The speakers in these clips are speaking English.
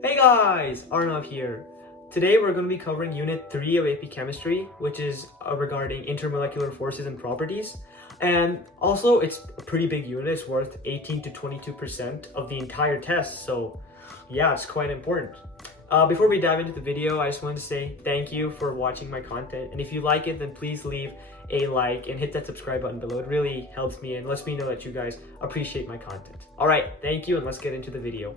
Hey guys, Arnav here. Today we're going to be covering Unit 3 of AP Chemistry, which is regarding intermolecular forces and properties. And also, it's a pretty big unit. It's worth 18 to 22% of the entire test. So yeah, it's quite important. Before we dive into the video, I just wanted to say thank you for watching my content. And if you like it, then please leave a like and hit that subscribe button below. It really helps me and lets me know that you guys appreciate my content. All right, thank you, and let's get into the video.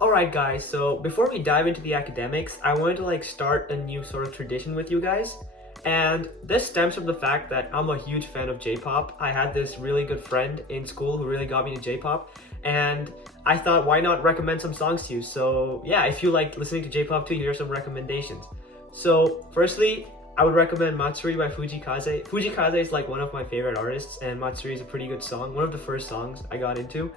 Alright guys, so before we dive into the academics, I wanted to start a new sort of tradition with you guys. And this stems from the fact that I'm a huge fan of J-pop. I had this really good friend in school who really got me to J-pop, and I thought, why not recommend some songs to you? So yeah, if you like listening to J-pop too, here are some recommendations. So firstly, I would recommend Matsuri by Fujikaze. Fujikaze is like one of my favorite artists, and Matsuri is a pretty good song, one of the first songs I got into.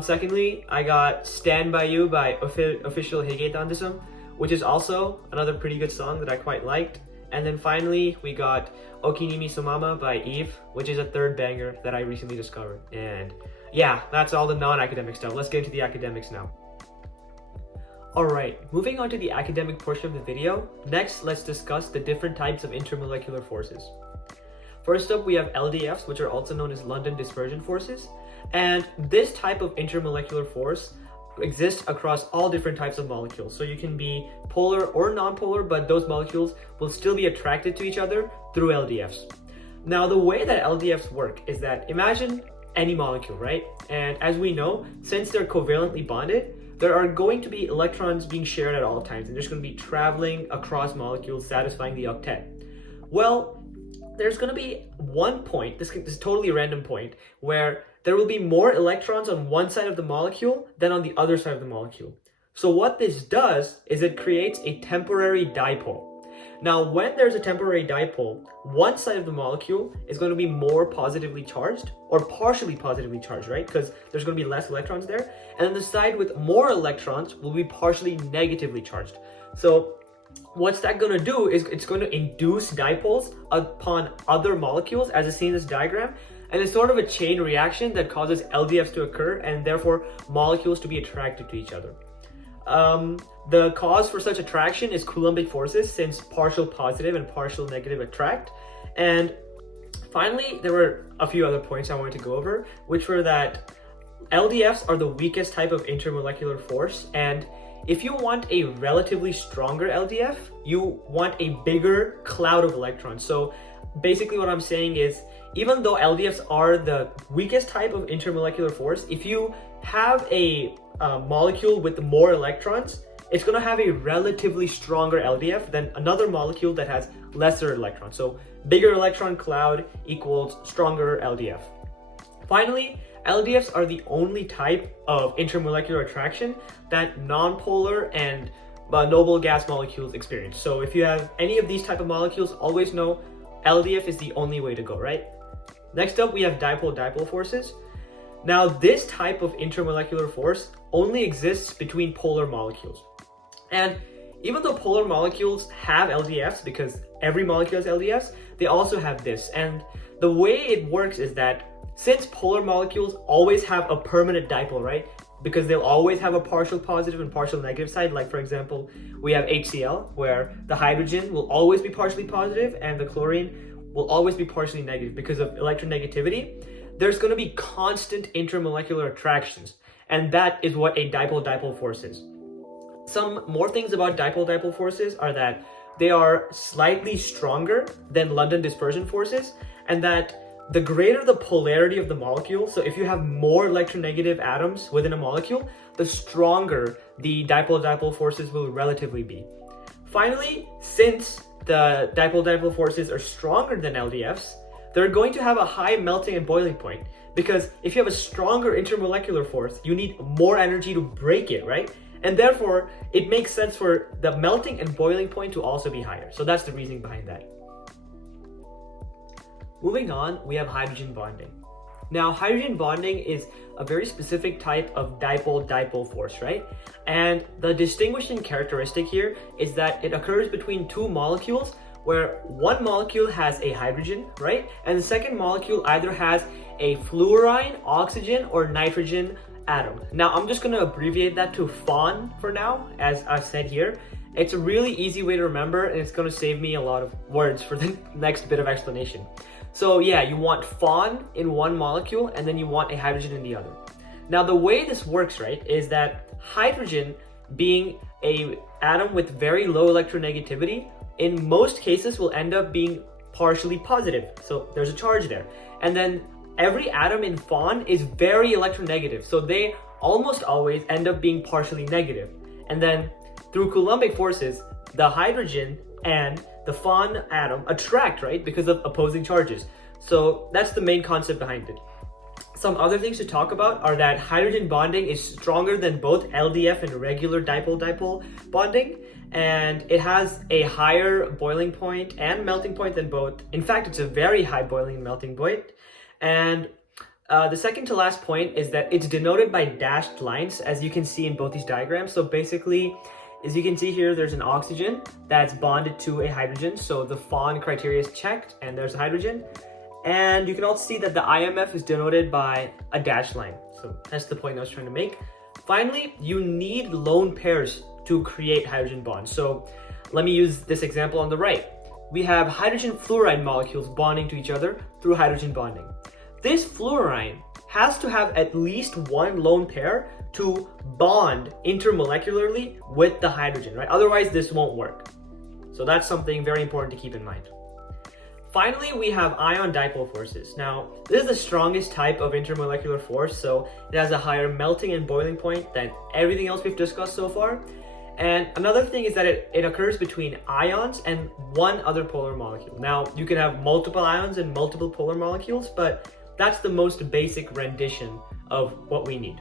Secondly, I got Stand By You by Official Higedandism, which is also another pretty good song that I quite liked. And then finally, we got Okinimi Somama by Eve, which is a third banger that I recently discovered. And yeah, that's all the non-academic stuff. Let's get into the academics now. Alright, moving on to the academic portion of the video. Next, let's discuss the different types of intermolecular forces. First up, we have LDFs, which are also known as London dispersion forces. And this type of intermolecular force exists across all different types of molecules. So you can be polar or non-polar, but those molecules will still be attracted to each other through LDFs. Now, the way that LDFs work is that imagine any molecule, right? And as we know, since they're covalently bonded, there are going to be electrons being shared at all times, and there's going to be traveling across molecules satisfying the octet. Well, there's going to be one point, this is totally random point, where there will be more electrons on one side of the molecule than on the other side of the molecule. So what this does is it creates a temporary dipole. Now, when there's a temporary dipole, one side of the molecule is going to be more positively charged, or partially positively charged, right? Because there's going to be less electrons there. And then the side with more electrons will be partially negatively charged. So what's that going to do is it's going to induce dipoles upon other molecules, as is seen in this diagram. And it's sort of a chain reaction that causes LDFs to occur and therefore molecules to be attracted to each other. The cause for such attraction is Coulombic forces, since partial positive and partial negative attract. And finally, there were a few other points I wanted to go over, which were that LDFs are the weakest type of intermolecular force. And if you want a relatively stronger LDF, you want a bigger cloud of electrons. So basically what I'm saying is, even though LDFs are the weakest type of intermolecular force, if you have a molecule with more electrons, it's going to have a relatively stronger LDF than another molecule that has lesser electrons. So bigger electron cloud equals stronger LDF. Finally, LDFs are the only type of intermolecular attraction that nonpolar and noble gas molecules experience. So if you have any of these type of molecules, always know LDF is the only way to go, right? Next up, we have dipole-dipole forces. Now, this type of intermolecular force only exists between polar molecules. And even though polar molecules have LDFs, because every molecule has LDFs, they also have this. And the way it works is that since polar molecules always have a permanent dipole, right? Because they'll always have a partial positive and partial negative side. Like, for example, we have HCl, where the hydrogen will always be partially positive and the chlorine will always be partially negative because of electronegativity. There's going to be constant intermolecular attractions, and that is what a dipole-dipole force is. Some more things about dipole-dipole forces are that they are slightly stronger than London dispersion forces, and that the greater the polarity of the molecule, so if you have more electronegative atoms within a molecule, the stronger the dipole-dipole forces will relatively be. Finally, since the dipole-dipole forces are stronger than LDFs, they're going to have a high melting and boiling point, because if you have a stronger intermolecular force, you need more energy to break it, right? And therefore, it makes sense for the melting and boiling point to also be higher. So that's the reasoning behind that. Moving on, we have hydrogen bonding. Now, hydrogen bonding is a very specific type of dipole-dipole force, right? And the distinguishing characteristic here is that it occurs between two molecules where one molecule has a hydrogen, right? And the second molecule either has a fluorine, oxygen, or nitrogen atom. Now I'm just gonna abbreviate that to FON for now, as I've said here. It's a really easy way to remember, and it's gonna save me a lot of words for the next bit of explanation. So yeah, you want FON in one molecule, and then you want a hydrogen in the other. Now the way this works, right, is that hydrogen, being a atom with very low electronegativity, in most cases will end up being partially positive. So there's a charge there. And then every atom in FON is very electronegative. So they almost always end up being partially negative. And then through Coulombic forces, the hydrogen and the FON atom attract, right, because of opposing charges. So that's the main concept behind it. Some other things to talk about are that hydrogen bonding is stronger than both LDF and regular dipole-dipole bonding, and it has a higher boiling point and melting point than both. In fact, it's a very high boiling and melting point. And the second to last point is that it's denoted by dashed lines, as you can see in both these diagrams. So basically, as you can see here, there's an oxygen that's bonded to a hydrogen. So the FON criteria is checked, and there's a hydrogen. And you can also see that the IMF is denoted by a dashed line. So that's the point I was trying to make. Finally, you need lone pairs to create hydrogen bonds. So let me use this example on the right. We have hydrogen fluoride molecules bonding to each other through hydrogen bonding. This fluorine has to have at least one lone pair to bond intermolecularly with the hydrogen, right? Otherwise, this won't work. So that's something very important to keep in mind. Finally, we have ion dipole forces. Now, this is the strongest type of intermolecular force, so it has a higher melting and boiling point than everything else we've discussed so far. And another thing is that it occurs between ions and one other polar molecule. Now, you can have multiple ions and multiple polar molecules, but that's the most basic rendition of what we need.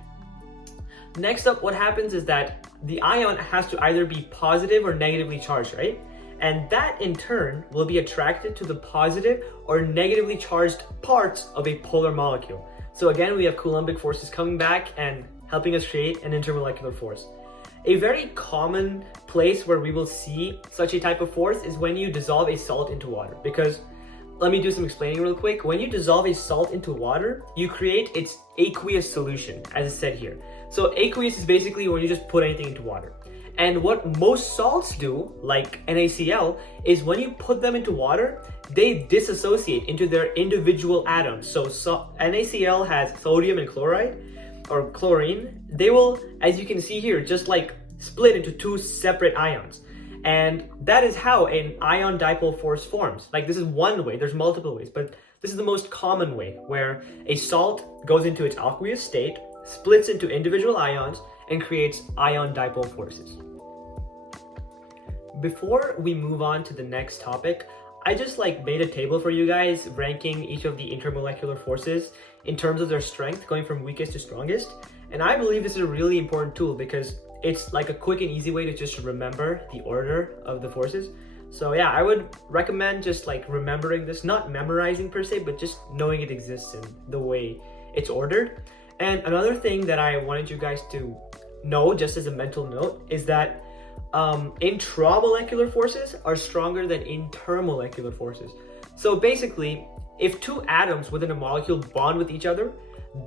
Next up, what happens is that the ion has to either be positive or negatively charged, right? And that in turn will be attracted to the positive or negatively charged parts of a polar molecule. So again, we have Coulombic forces coming back and helping us create an intermolecular force. A very common place where we will see such a type of force is when you dissolve a salt into water. Because, let me do some explaining real quick. When you dissolve a salt into water, you create its aqueous solution, as it's said here. So aqueous is basically when you just put anything into water. And what most salts do, like NaCl, is when you put them into water, they dissociate into their individual atoms. So NaCl has sodium and chloride, or chlorine. They will, as you can see here, just like split into two separate ions. And that is how an ion dipole force forms. Like, this is one way, there's multiple ways, but this is the most common way, where a salt goes into its aqueous state, splits into individual ions, and creates ion dipole forces. Before we move on to the next topic, I just made a table for you guys ranking each of the intermolecular forces in terms of their strength, going from weakest to strongest. And I believe this is a really important tool because it's like a quick and easy way to just remember the order of the forces. So yeah, I would recommend just remembering this, not memorizing per se, but just knowing it exists in the way it's ordered. And another thing that I wanted you guys to know, just as a mental note, is that intramolecular forces are stronger than intermolecular forces. So basically, if two atoms within a molecule bond with each other,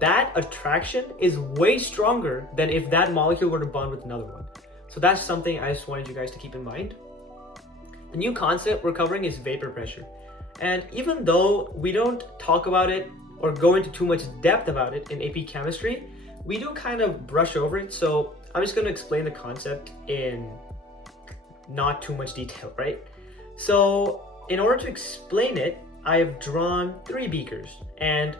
that attraction is way stronger than if that molecule were to bond with another one. So that's something I just wanted you guys to keep in mind. The new concept we're covering is vapor pressure. And even though we don't talk about it or go into too much depth about it in AP chemistry, we do kind of brush over it. So I'm just going to explain the concept in not too much detail, right? So in order to explain it, I've drawn 3 beakers, and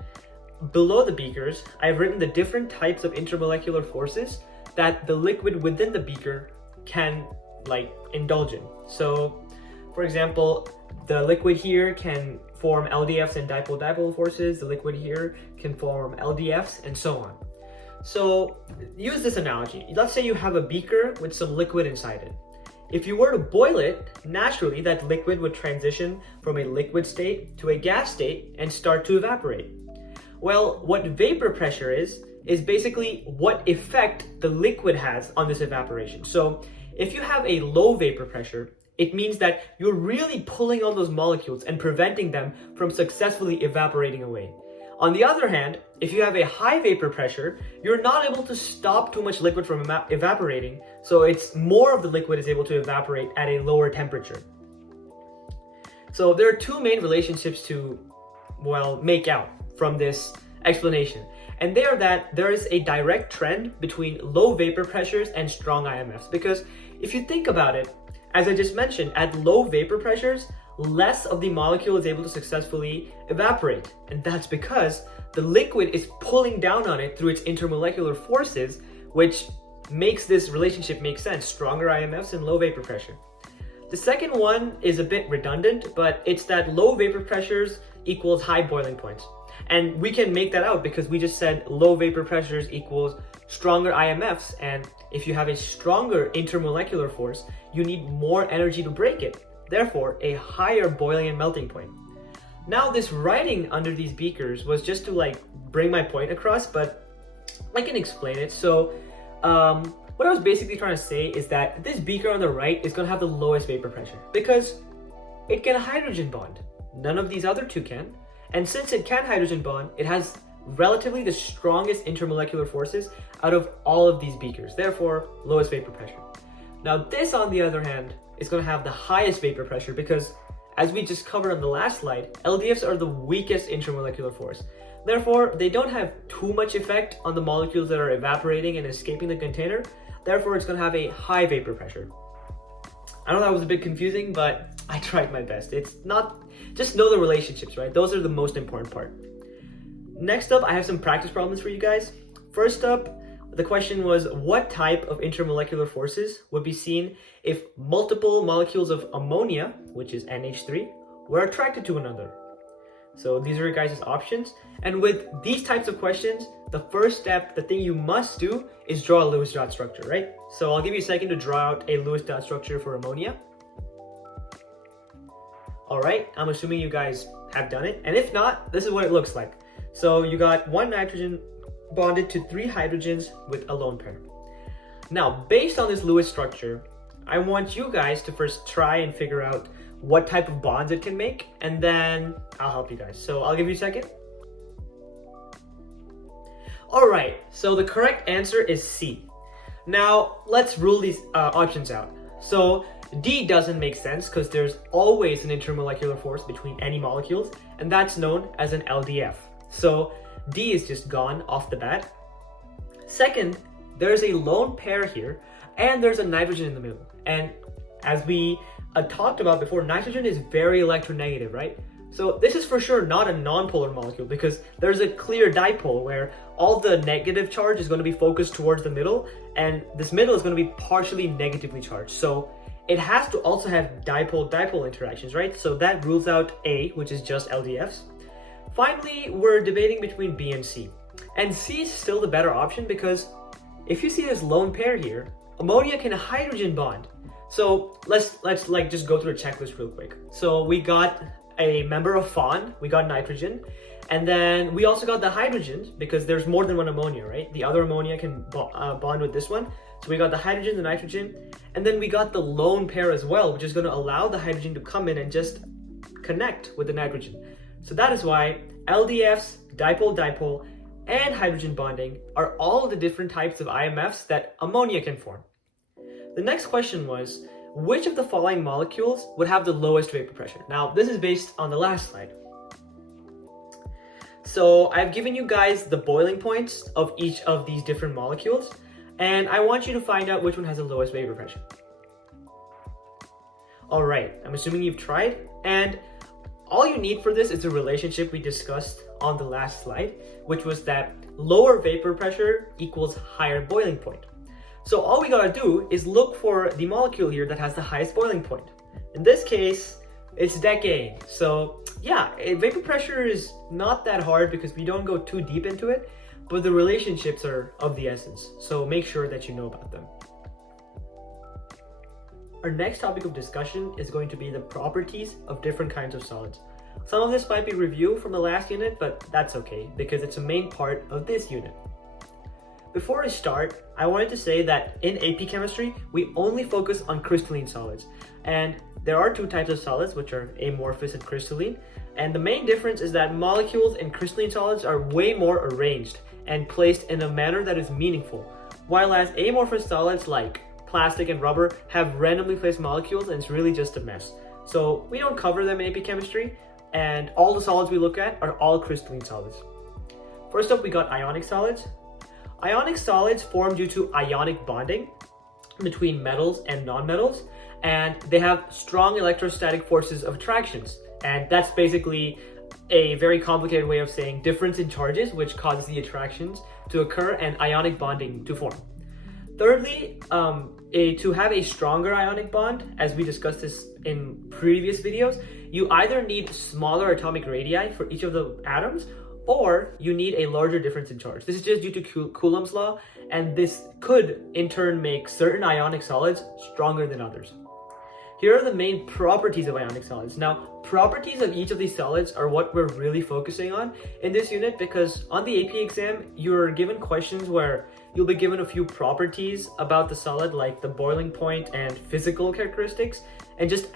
below the beakers, I've written the different types of intermolecular forces that the liquid within the beaker can indulge in. So for example, the liquid here can form LDFs and dipole-dipole forces, the liquid here can form LDFs, and so on. So use this analogy. Let's say you have a beaker with some liquid inside it. If you were to boil it, naturally that liquid would transition from a liquid state to a gas state and start to evaporate. Well, what vapor pressure is basically what effect the liquid has on this evaporation. So if you have a low vapor pressure, it means that you're really pulling on those molecules and preventing them from successfully evaporating away. On the other hand, if you have a high vapor pressure, you're not able to stop too much liquid from evaporating, so it's more of the liquid is able to evaporate at a lower temperature. So there are two main relationships to, well, make out from this explanation. And they are that there is a direct trend between low vapor pressures and strong IMFs. Because if you think about it, as I just mentioned, at low vapor pressures, less of the molecule is able to successfully evaporate. And that's because the liquid is pulling down on it through its intermolecular forces, which makes this relationship make sense, stronger IMFs and low vapor pressure. The second one is a bit redundant, but it's that low vapor pressures equals high boiling points. And we can make that out because we just said low vapor pressures equals stronger IMFs, and if you have a stronger intermolecular force, you need more energy to break it. Therefore, a higher boiling and melting point. Now, this writing under these beakers was just to bring my point across, but I can explain it. So, what I was basically trying to say is that this beaker on the right is going to have the lowest vapor pressure because it can hydrogen bond. None of these other two can. And since it can hydrogen bond, it has relatively the strongest intermolecular forces out of all of these beakers, therefore lowest vapor pressure. Now this, on the other hand, is going to have the highest vapor pressure because, as we just covered on the last slide, LDFs are the weakest intermolecular force. Therefore, they don't have too much effect on the molecules that are evaporating and escaping the container. Therefore, it's going to have a high vapor pressure. I know that was a bit confusing, but I tried my best. It's not, just know the relationships, right? Those are the most important part. Next up, I have some practice problems for you guys. First up, the question was, what type of intermolecular forces would be seen if multiple molecules of ammonia, which is NH3, were attracted to another? So these are your guys' options. And with these types of questions, the first step, the thing you must do is draw a Lewis dot structure, right? So I'll give you a second to draw out a Lewis dot structure for ammonia. All right, I'm assuming you guys have done it. And if not, this is what it looks like. So you got one nitrogen bonded to 3 hydrogens with a lone pair. Now, based on this Lewis structure, I want you guys to first try and figure out what type of bonds it can make, and then I'll help you guys. So I'll give you a second. All right, so the correct answer is C. Now, let's rule these options out. So D doesn't make sense because there's always an intermolecular force between any molecules, and that's known as an LDF. So D is just gone off the bat. Second, there's a lone pair here, and there's a nitrogen in the middle. And as we talked about before, nitrogen is very electronegative, right? So this is for sure not a nonpolar molecule because there's a clear dipole where all the negative charge is going to be focused towards the middle, and this middle is going to be partially negatively charged. So it has to also have dipole-dipole interactions, right? So that rules out A, which is just LDFs. Finally, we're debating between B and C. And C is still the better option because if you see this lone pair here, ammonia can hydrogen bond. So let's just go through a checklist real quick. So we got a member of FON, we got nitrogen, and then we also got the hydrogens because there's more than one ammonia, right? The other ammonia can bond with this one. So we got the hydrogen, the nitrogen, and then we got the lone pair as well, which is going to allow the hydrogen to come in and just connect with the nitrogen. So that is why LDFs, dipole-dipole, and hydrogen bonding are all the different types of IMFs that ammonia can form. The next question was, which of the following molecules would have the lowest vapor pressure? Now, this is based on the last slide. So I've given you guys the boiling points of each of these different molecules, and I want you to find out which one has the lowest vapor pressure. All right, I'm assuming you've tried, and all you need for this is the relationship we discussed on the last slide, which was that lower vapor pressure equals higher boiling point. So all we gotta do is look for the molecule here that has the highest boiling point. In this case, it's decane. So yeah, vapor pressure is not that hard because we don't go too deep into it, but the relationships are of the essence. So make sure that you know about them. Our next topic of discussion is going to be the properties of different kinds of solids. Some of this might be review from the last unit, but that's okay because it's a main part of this unit. Before I start, I wanted to say that in AP chemistry, we only focus on crystalline solids. And there are two types of solids, which are amorphous and crystalline. And the main difference is that molecules in crystalline solids are way more arranged and placed in a manner that is meaningful, while as amorphous solids like plastic and rubber have randomly placed molecules and it's really just a mess. So we don't cover them in AP chemistry, and all the solids we look at are all crystalline solids. First up, we got ionic solids. Ionic solids form due to ionic bonding between metals and nonmetals, and they have strong electrostatic forces of attractions. And that's basically a very complicated way of saying difference in charges, which causes the attractions to occur and ionic bonding to form. Thirdly, to have a stronger ionic bond, as we discussed this in previous videos, you either need smaller atomic radii for each of the atoms, or you need a larger difference in charge. This is just due to Coulomb's law, and this could in turn make certain ionic solids stronger than others. Here are the main properties of ionic solids. Now, properties of each of these solids are what we're really focusing on in this unit, because on the AP exam, you're given questions where you'll be given a few properties about the solid, like the boiling point and physical characteristics, and just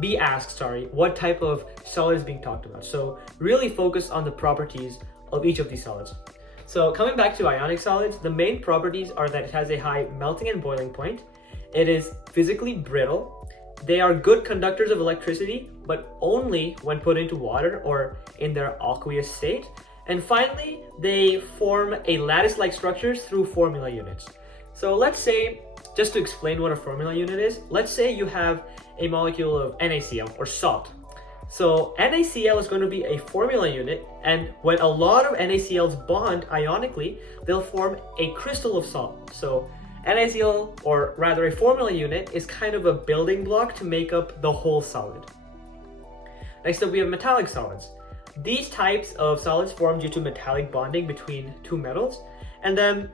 be asked, what type of solid is being talked about. So really focus on the properties of each of these solids. So coming back to ionic solids, the main properties are that it has a high melting and boiling point. It is physically brittle. They are good conductors of electricity, but only when put into water or in their aqueous state. And finally, they form a lattice-like structures through formula units. So let's say, just to explain what a formula unit is, let's say you have a molecule of NaCl or salt. So NaCl is going to be a formula unit, and when a lot of NaCl's bond ionically, they'll form a crystal of salt. So NaCl, or rather a formula unit, is kind of a building block to make up the whole solid. Next up, we have metallic solids. These types of solids form due to metallic bonding between two metals. And then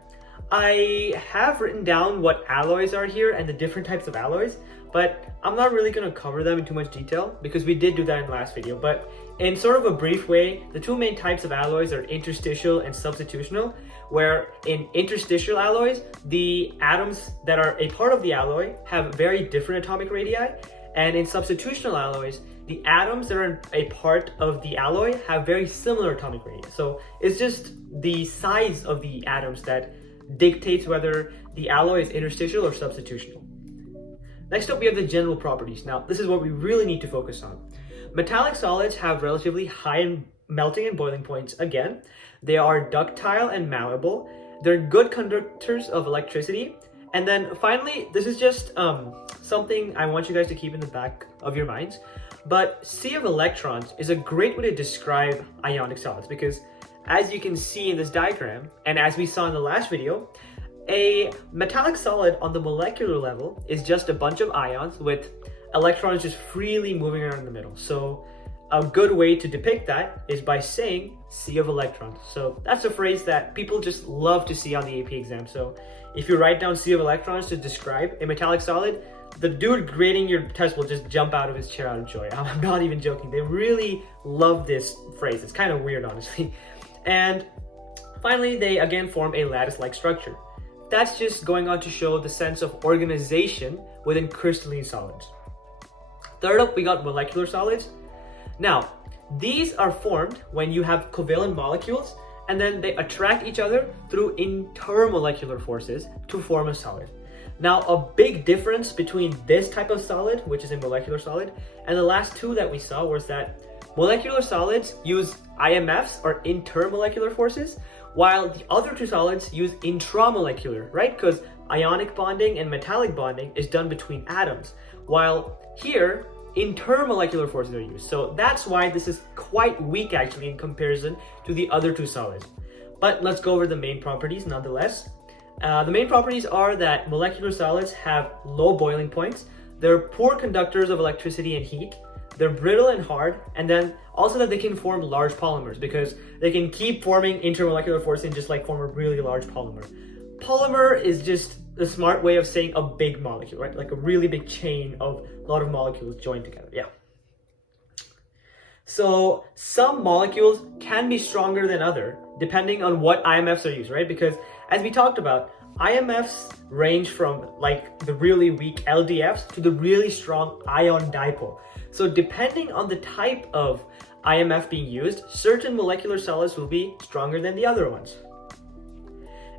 I have written down what alloys are here and the different types of alloys, but I'm not really going to cover them in too much detail because we did do that in the last video. But in sort of a brief way, the two main types of alloys are interstitial and substitutional, where in interstitial alloys, the atoms that are a part of the alloy have very different atomic radii, and in substitutional alloys, the atoms that are a part of the alloy have very similar atomic radii. So it's just the size of the atoms that dictates whether the alloy is interstitial or substitutional. Next up, we have the general properties. Now, this is what we really need to focus on. Metallic solids have relatively high melting and boiling points again. They are ductile and malleable. They're good conductors of electricity. And then finally, this is just something I want you guys to keep in the back of your minds. But sea of electrons is a great way to describe ionic solids, because as you can see in this diagram, and as we saw in the last video, a metallic solid on the molecular level is just a bunch of ions with electrons just freely moving around in the middle. So a good way to depict that is by saying sea of electrons. So that's a phrase that people just love to see on the AP exam. So if you write down sea of electrons to describe a metallic solid, the dude grading your test will just jump out of his chair out of joy. I'm not even joking. They really love this phrase. It's kind of weird, honestly. And finally, they again form a lattice-like structure. That's just going on to show the sense of organization within crystalline solids. Third up, we got molecular solids. Now, these are formed when you have covalent molecules, and then they attract each other through intermolecular forces to form a solid. Now, a big difference between this type of solid, which is a molecular solid, and the last two that we saw was that molecular solids use IMFs, or intermolecular forces, while the other two solids use intramolecular, right? Because ionic bonding and metallic bonding is done between atoms, while here, intermolecular forces are used. So that's why this is quite weak actually in comparison to the other two solids. But let's go over the main properties nonetheless. The main properties are that molecular solids have low boiling points, they're poor conductors of electricity and heat, they're brittle and hard, and then also that they can form large polymers because they can keep forming intermolecular forces and just like form a really large polymer. Polymer is just a smart way of saying a big molecule, right? Like a really big chain of a lot of molecules joined together, yeah. So some molecules can be stronger than other depending on what IMFs are used, right? Because as we talked about, IMFs range from like the really weak LDFs to the really strong ion dipole. So depending on the type of IMF being used, certain molecular solids will be stronger than the other ones.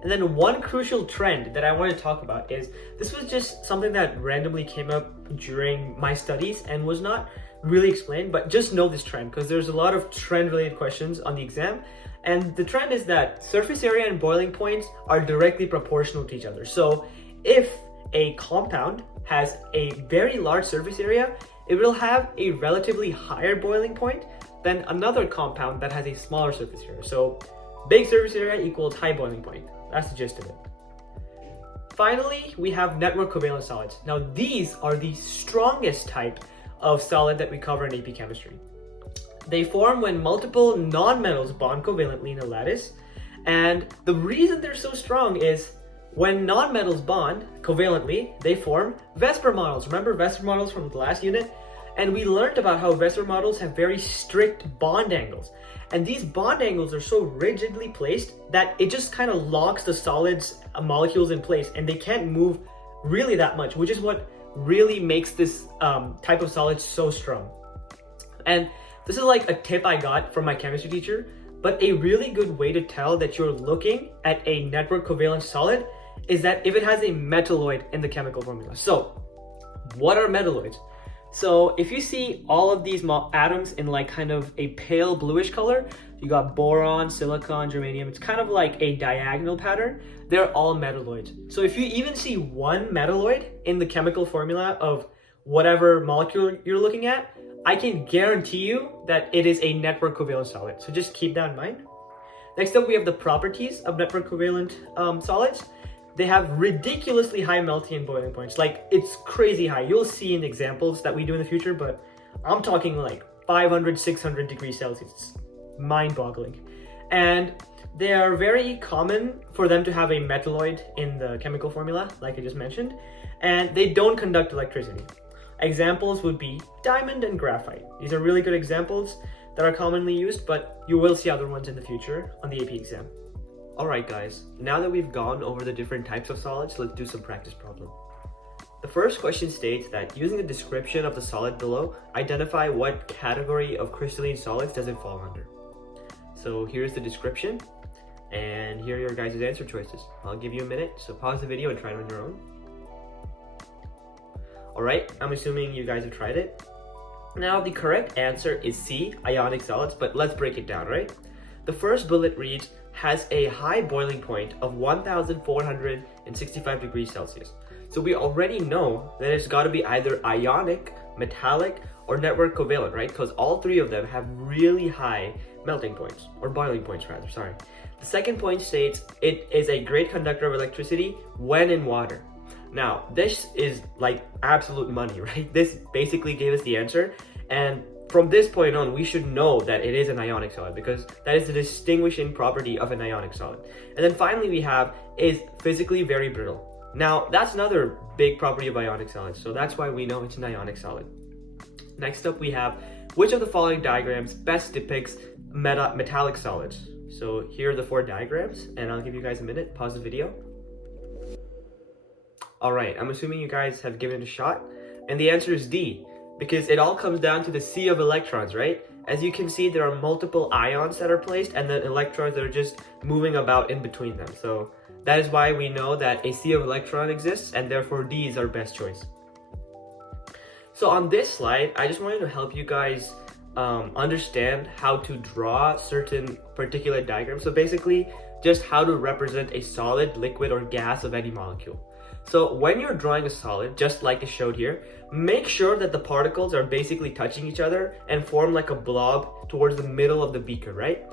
And then one crucial trend that I want to talk about is, this was just something that randomly came up during my studies and was not really explained, but just know this trend because there's a lot of trend related questions on the exam. And the trend is that surface area and boiling points are directly proportional to each other. So if a compound has a very large surface area, it will have a relatively higher boiling point than another compound that has a smaller surface area. So big surface area equals high boiling point. That's the gist of it. Finally, we have network covalent solids. Now these are the strongest type of solid that we cover in AP chemistry. They form when multiple nonmetals bond covalently in a lattice. And the reason they're so strong is when nonmetals bond covalently, they form VSEPR models. Remember VSEPR models from the last unit? And we learned about how VSEPR models have very strict bond angles. And these bond angles are so rigidly placed that it just kind of locks the solids molecules in place and they can't move really that much, which is what really makes this type of solid so strong. And this is like a tip I got from my chemistry teacher, but a really good way to tell that you're looking at a network covalent solid is that if it has a metalloid in the chemical formula. So what are metalloids? So if you see all of these atoms in like kind of a pale bluish color, you got boron, silicon, germanium, it's kind of like a diagonal pattern. They're all metalloids. So if you even see one metalloid in the chemical formula of whatever molecule you're looking at, I can guarantee you that it is a network covalent solid. So just keep that in mind. Next up, we have the properties of network covalent solids. They have ridiculously high melting and boiling points. Like, it's crazy high. You'll see in examples that we do in the future, but I'm talking like 500, 600 degrees Celsius. It's mind-boggling. And they are very common for them to have a metalloid in the chemical formula, like I just mentioned, and they don't conduct electricity. Examples would be diamond and graphite. These are really good examples that are commonly used, but you will see other ones in the future on the AP exam. Alright guys, now that we've gone over the different types of solids, let's do some practice problem. The first question states that using the description of the solid below, identify what category of crystalline solids does it fall under. So here's the description, and here are your guys' answer choices. I'll give you a minute, so pause the video and try it on your own. Alright, I'm assuming you guys have tried it. Now the correct answer is C, ionic solids, but let's break it down, right? The first bullet reads, has a high boiling point of 1465 degrees Celsius. So we already know that it's got to be either ionic, metallic, or network covalent, right? Because all three of them have really high melting points, or boiling points rather, sorry. The second point states it is a great conductor of electricity when in water. Now, this is like absolute money, right? This basically gave us the answer, and from this point on, we should know that it is an ionic solid because that is the distinguishing property of an ionic solid. And then finally we have is physically very brittle. Now, that's another big property of ionic solids, so that's why we know it's an ionic solid. Next up we have, which of the following diagrams best depicts metallic solids? So here are the 4 diagrams, and I'll give you guys a minute, pause the video. Alright, I'm assuming you guys have given it a shot, and the answer is D. Because it all comes down to the sea of electrons, right? As you can see, there are multiple ions that are placed and then electrons that are just moving about in between them. So that is why we know that a sea of electrons exists, and therefore D is our best choice. So on this slide, I just wanted to help you guys understand how to draw certain particulate diagrams. So basically, just how to represent a solid, liquid, or gas of any molecule. So when you're drawing a solid, just like it showed here, make sure that the particles are basically touching each other and form like a blob towards the middle of the beaker, right?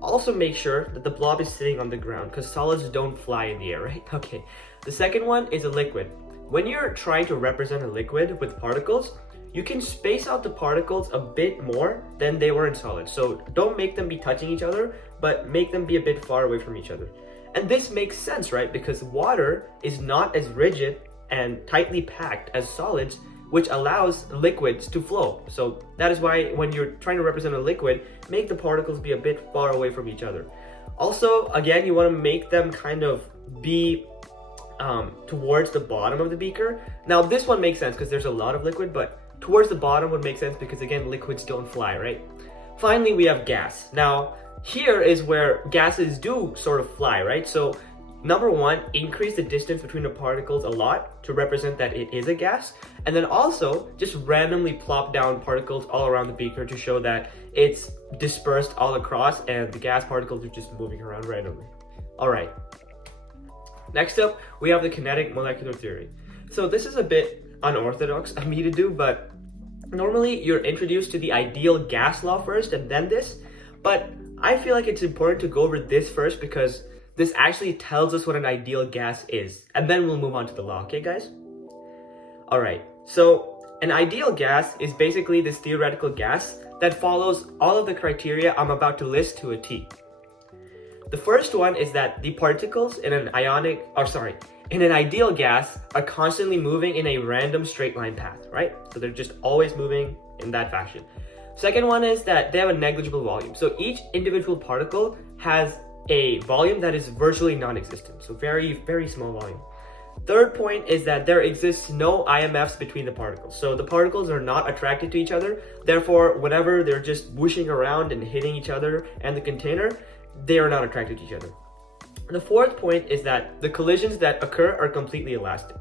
Also make sure that the blob is sitting on the ground because solids don't fly in the air, right? Okay. The second one is a liquid. When you're trying to represent a liquid with particles, you can space out the particles a bit more than they were in solids. So don't make them be touching each other, but make them be a bit far away from each other. And this makes sense, right? Because water is not as rigid and tightly packed as solids, which allows liquids to flow. So that is why when you're trying to represent a liquid, make the particles be a bit far away from each other. Also, again, you want to make them kind of be towards the bottom of the beaker. Now this one makes sense because there's a lot of liquid, but towards the bottom would make sense because again, liquids don't fly, right? finally we have gas. Now, here is where gases do sort of fly, right? So number one, increase the distance between the particles a lot to represent that it is a gas. And then also just randomly plop down particles all around the beaker to show that it's dispersed all across and the gas particles are just moving around randomly. All right. Next up, we have the kinetic molecular theory. So this is a bit unorthodox of me to do, but normally you're introduced to the ideal gas law first and then this. But I feel like it's important to go over this first because this actually tells us what an ideal gas is. And then we'll move on to the law, okay guys? All right, so an ideal gas is basically this theoretical gas that follows all of the criteria I'm about to list to a T. The first one is that the particles in an ideal gas are constantly moving in a random straight line path, right? So they're just always moving in that fashion. Second one is that they have a negligible volume. So each individual particle has a volume that is virtually non-existent. So very, very small volume. Third point is that there exists no IMFs between the particles. So the particles are not attracted to each other. Therefore, whenever they're just whooshing around and hitting each other and the container, they are not attracted to each other. And the fourth point is that the collisions that occur are completely elastic.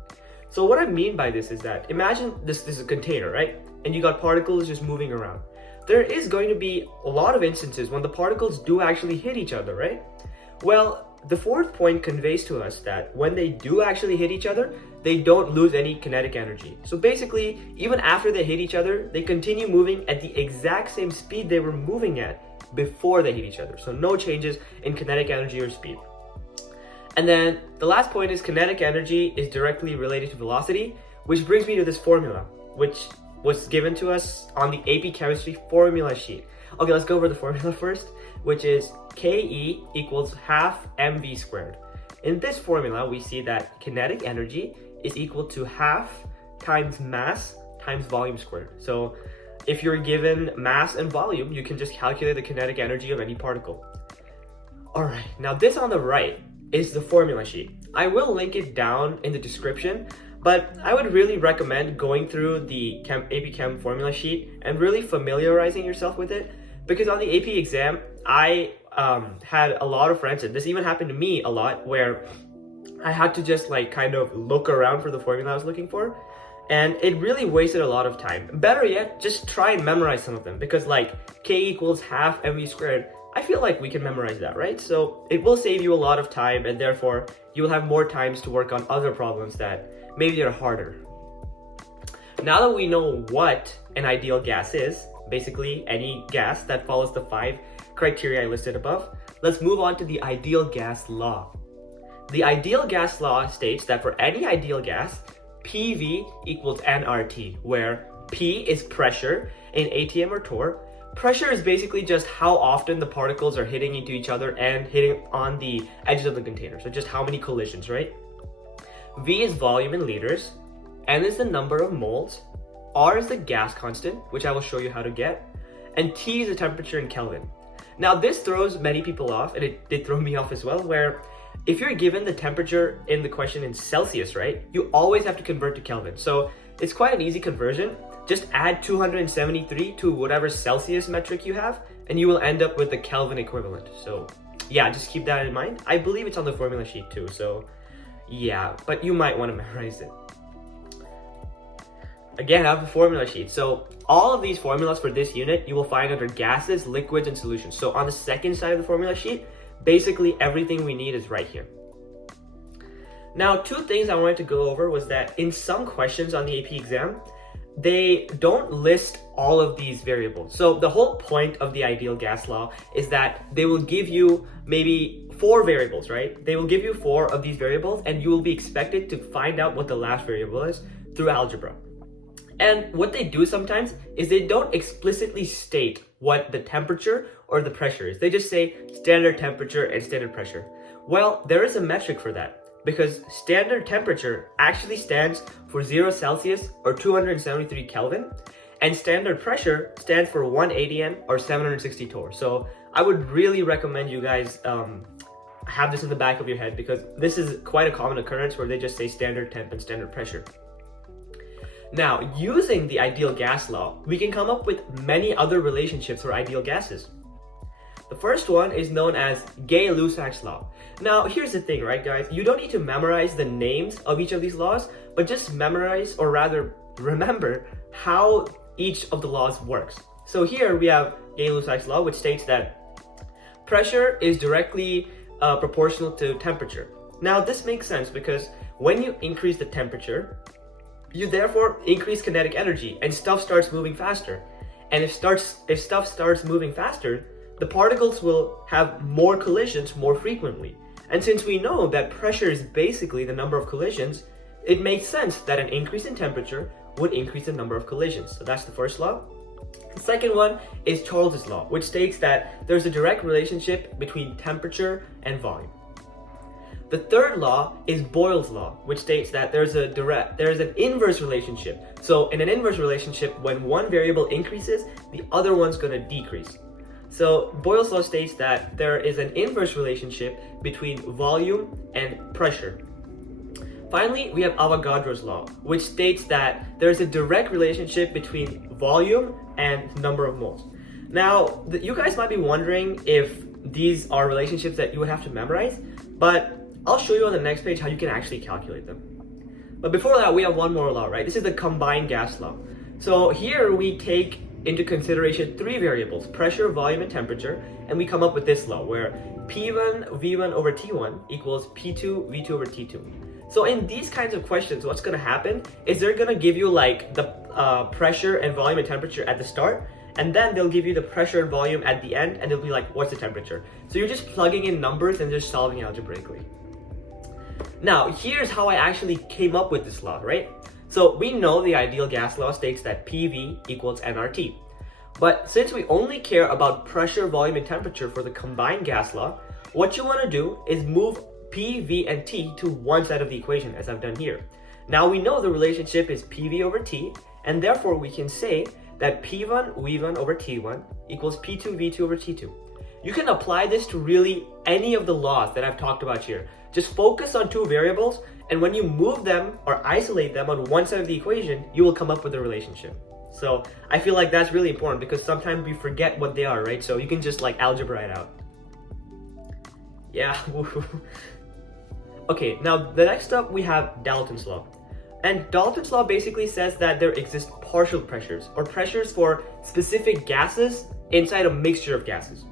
So what I mean by this is that imagine this is a container, right? And you got particles just moving around. There is going to be a lot of instances when the particles do actually hit each other, right? Well, the fourth point conveys to us that when they do actually hit each other, they don't lose any kinetic energy. So basically, even after they hit each other, they continue moving at the exact same speed they were moving at before they hit each other. So no changes in kinetic energy or speed. And then the last point is kinetic energy is directly related to velocity, which brings me to this formula, which was given to us on the AP Chemistry formula sheet. Okay, let's go over the formula first, which is Ke equals half mv squared. In this formula, we see that kinetic energy is equal to half times mass times volume squared. So if you're given mass and volume, you can just calculate the kinetic energy of any particle. All right, now this on the right is the formula sheet. I will link it down in the description, but I would really recommend going through the AP Chem formula sheet and really familiarizing yourself with it, because on the AP exam, I had a lot of friends, and this even happened to me a lot, where I had to just like kind of look around for the formula I was looking for, and it really wasted a lot of time. Better yet, just try and memorize some of them, because like K equals half mv squared, I feel like we can memorize that, right? So it will save you a lot of time, and therefore you will have more times to work on other problems that maybe are harder. Now that we know what an ideal gas is, basically any gas that follows the 5 criteria I listed above, let's move on to the ideal gas law. The ideal gas law states that for any ideal gas, PV equals nRT, where P is pressure in ATM or torr. Pressure is basically just how often the particles are hitting into each other and hitting on the edges of the container. So just how many collisions, right? V is volume in liters, N is the number of moles, R is the gas constant, which I will show you how to get, and T is the temperature in Kelvin. Now this throws many people off, and it did throw me off as well, where if you're given the temperature in the question in Celsius, right, you always have to convert to Kelvin. So it's quite an easy conversion. Just add 273 to whatever Celsius metric you have, and you will end up with the Kelvin equivalent. So yeah, just keep that in mind. I believe it's on the formula sheet too, so yeah, but you might want to memorize it. Again, I have the formula sheet. So all of these formulas for this unit, you will find under gases, liquids, and solutions. So on the second side of the formula sheet, basically everything we need is right here. Now, 2 things I wanted to go over was that in some questions on the AP exam, they don't list all of these variables. So the whole point of the ideal gas law is that they will give you maybe 4 variables, right? They will give you 4 of these variables, and you will be expected to find out what the last variable is through algebra. And what they do sometimes is they don't explicitly state what the temperature or the pressure is. They just say standard temperature and standard pressure. Well, there is a metric for that, because standard temperature actually stands for 0 Celsius or 273 Kelvin, and standard pressure stands for 1 atm or 760 torr. So I would really recommend you guys have this in the back of your head, because this is quite a common occurrence where they just say standard temp and standard pressure. Now, using the ideal gas law, we can come up with many other relationships for ideal gases. The first one is known as Gay-Lussac's law. Now, here's the thing, right, guys? You don't need to memorize the names of each of these laws, but just memorize, or rather remember, how each of the laws works. So here we have Gay-Lussac's law, which states that pressure is directly proportional to temperature. Now, this makes sense because when you increase the temperature, you therefore increase kinetic energy and stuff starts moving faster. And if stuff starts moving faster, the particles will have more collisions more frequently. And since we know that pressure is basically the number of collisions, it makes sense that an increase in temperature would increase the number of collisions. So that's the first law. The second one is Charles's law, which states that there's a direct relationship between temperature and volume. The third law is Boyle's law, which states that there's an inverse relationship. So in an inverse relationship, when one variable increases, the other one's going to decrease. So Boyle's law states that there is an inverse relationship between volume and pressure. Finally, we have Avogadro's law, which states that there's a direct relationship between volume and number of moles. Now, you guys might be wondering if these are relationships that you would have to memorize, but I'll show you on the next page how you can actually calculate them. But before that, we have one more law, right? This is the combined gas law. So here we take into consideration three variables, pressure, volume, and temperature, and we come up with this law where P1 V1 over T1 equals P2 V2 over T2. So in these kinds of questions, what's going to happen is they're going to give you like the pressure and volume and temperature at the start, and then they'll give you the pressure and volume at the end, and they'll be like, what's the temperature? So you're just plugging in numbers and just solving algebraically. Now, here's how I actually came up with this law, right? So we know the ideal gas law states that PV equals nRT. But since we only care about pressure, volume, and temperature for the combined gas law, what you want to do is move P, V, and T to one side of the equation, as I've done here. Now we know the relationship is PV over T, and therefore we can say that P1 V1 over T1 equals P2 V2 over T2. You can apply this to really any of the laws that I've talked about here. Just focus on two variables, and when you move them or isolate them on one side of the equation, you will come up with a relationship. So I feel like that's really important because sometimes we forget what they are, right? So you can just like algebra it out. Yeah. Okay, now the next up we have Dalton's law. And Dalton's law basically says that there exist partial pressures, or pressures for specific gases inside a mixture of gases.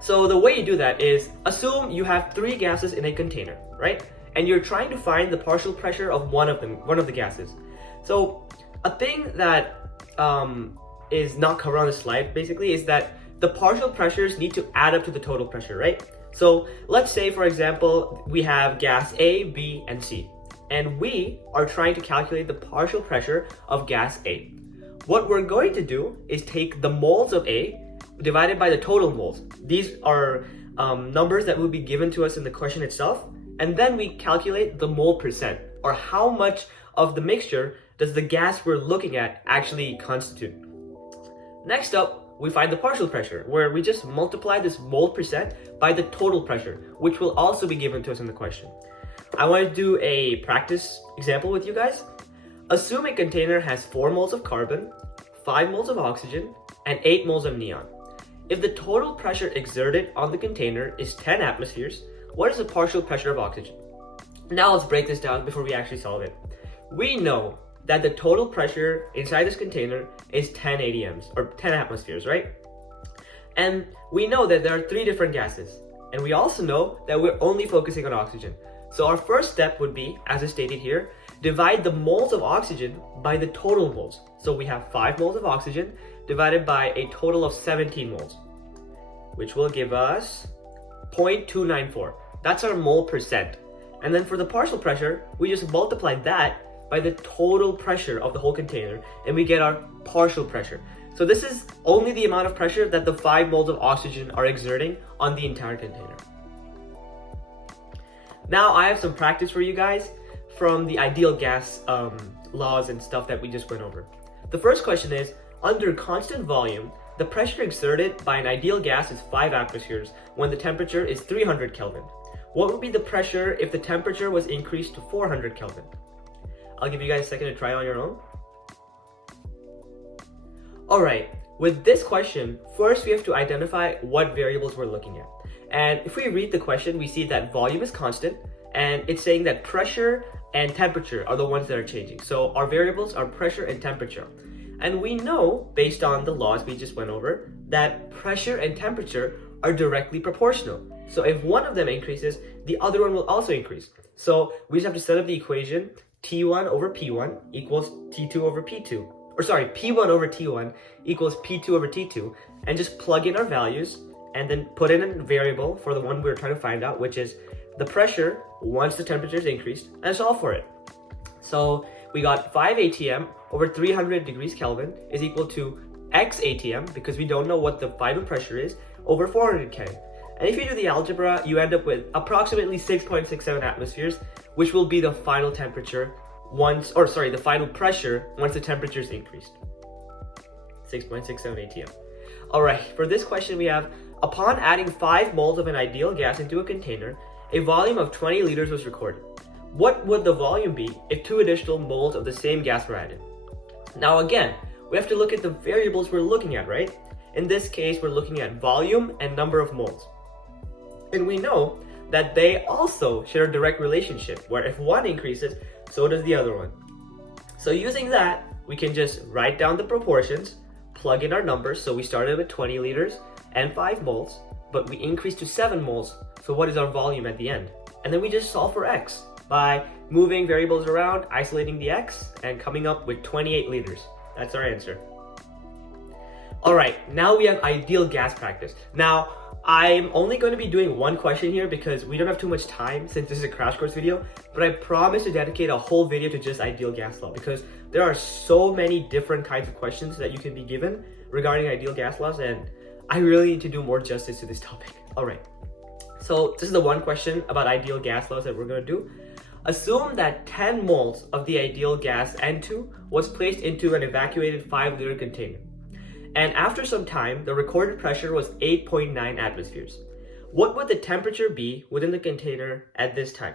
So the way you do that is, assume you have three gases in a container, right? And you're trying to find the partial pressure of one of the gases. So a thing that is not covered on the slide basically is that the partial pressures need to add up to the total pressure, right? So let's say, for example, we have gas A, B, and C, and we are trying to calculate the partial pressure of gas A. What we're going to do is take the moles of A divided by the total moles. These are numbers that will be given to us in the question itself, and then we calculate the mole percent, or how much of the mixture does the gas we're looking at actually constitute. Next up, we find the partial pressure, where we just multiply this mole percent by the total pressure, which will also be given to us in the question. I want to do a practice example with you guys. Assume a container has 4 moles of carbon, 5 moles of oxygen, and 8 moles of neon. If the total pressure exerted on the container is 10 atmospheres, what is the partial pressure of oxygen? Now let's break this down before we actually solve it. We know that the total pressure inside this container is 10 atms, or 10 atmospheres, right? And we know that there are 3 different gases. And we also know that we're only focusing on oxygen. So our first step would be, as is stated here, divide the moles of oxygen by the total moles. So we have 5 moles of oxygen divided by a total of 17 moles, which will give us 0.294. That's our mole percent. And then for the partial pressure, we just multiply that by the total pressure of the whole container, and we get our partial pressure. So this is only the amount of pressure that the 5 moles of oxygen are exerting on the entire container. Now I have some practice for you guys from the ideal gas laws and stuff that we just went over. The first question is, under constant volume, the pressure exerted by an ideal gas is 5 atmospheres when the temperature is 300 Kelvin. What would be the pressure if the temperature was increased to 400 Kelvin? I'll give you guys a second to try it on your own. Alright, with this question, first we have to identify what variables we're looking at. And if we read the question, we see that volume is constant, and it's saying that pressure and temperature are the ones that are changing. So our variables are pressure and temperature. And we know, based on the laws we just went over, that pressure and temperature are directly proportional. So if one of them increases, the other one will also increase. So we just have to set up the equation T1 over P1 equals T2 over P2. Or sorry, P1 over T1 equals P2 over T2, and just plug in our values and then put in a variable for the one we're trying to find out, which is the pressure once the temperature is increased, and solve for it. So we got 5 atm over 300 degrees Kelvin is equal to X atm, because we don't know what the final pressure is, over 400 K. And if you do the algebra, you end up with approximately 6.67 atmospheres, which will be the final temperature the final pressure once the temperature is increased. 6.67 atm. Alright, for this question we have, upon adding 5 moles of an ideal gas into a container, a volume of 20 liters was recorded. What would the volume be if 2 additional moles of the same gas were added? Now again, we have to look at the variables we're looking at, right? In this case, we're looking at volume and number of moles. And we know that they also share a direct relationship, where if one increases, so does the other one. So using that, we can just write down the proportions, plug in our numbers. So we started with 20 liters and 5 moles, but we increased to 7 moles. So what is our volume at the end? And then we just solve for X by moving variables around, isolating the X, and coming up with 28 liters. That's our answer. Alright, now we have ideal gas practice. Now, I'm only going to be doing one question here because we don't have too much time since this is a crash course video, but I promise to dedicate a whole video to just ideal gas law, because there are so many different kinds of questions that you can be given regarding ideal gas laws, and I really need to do more justice to this topic. Alright, so this is the one question about ideal gas laws that we're going to do. Assume that 10 moles of the ideal gas N2 was placed into an evacuated 5-liter container. And after some time, the recorded pressure was 8.9 atmospheres. What would the temperature be within the container at this time?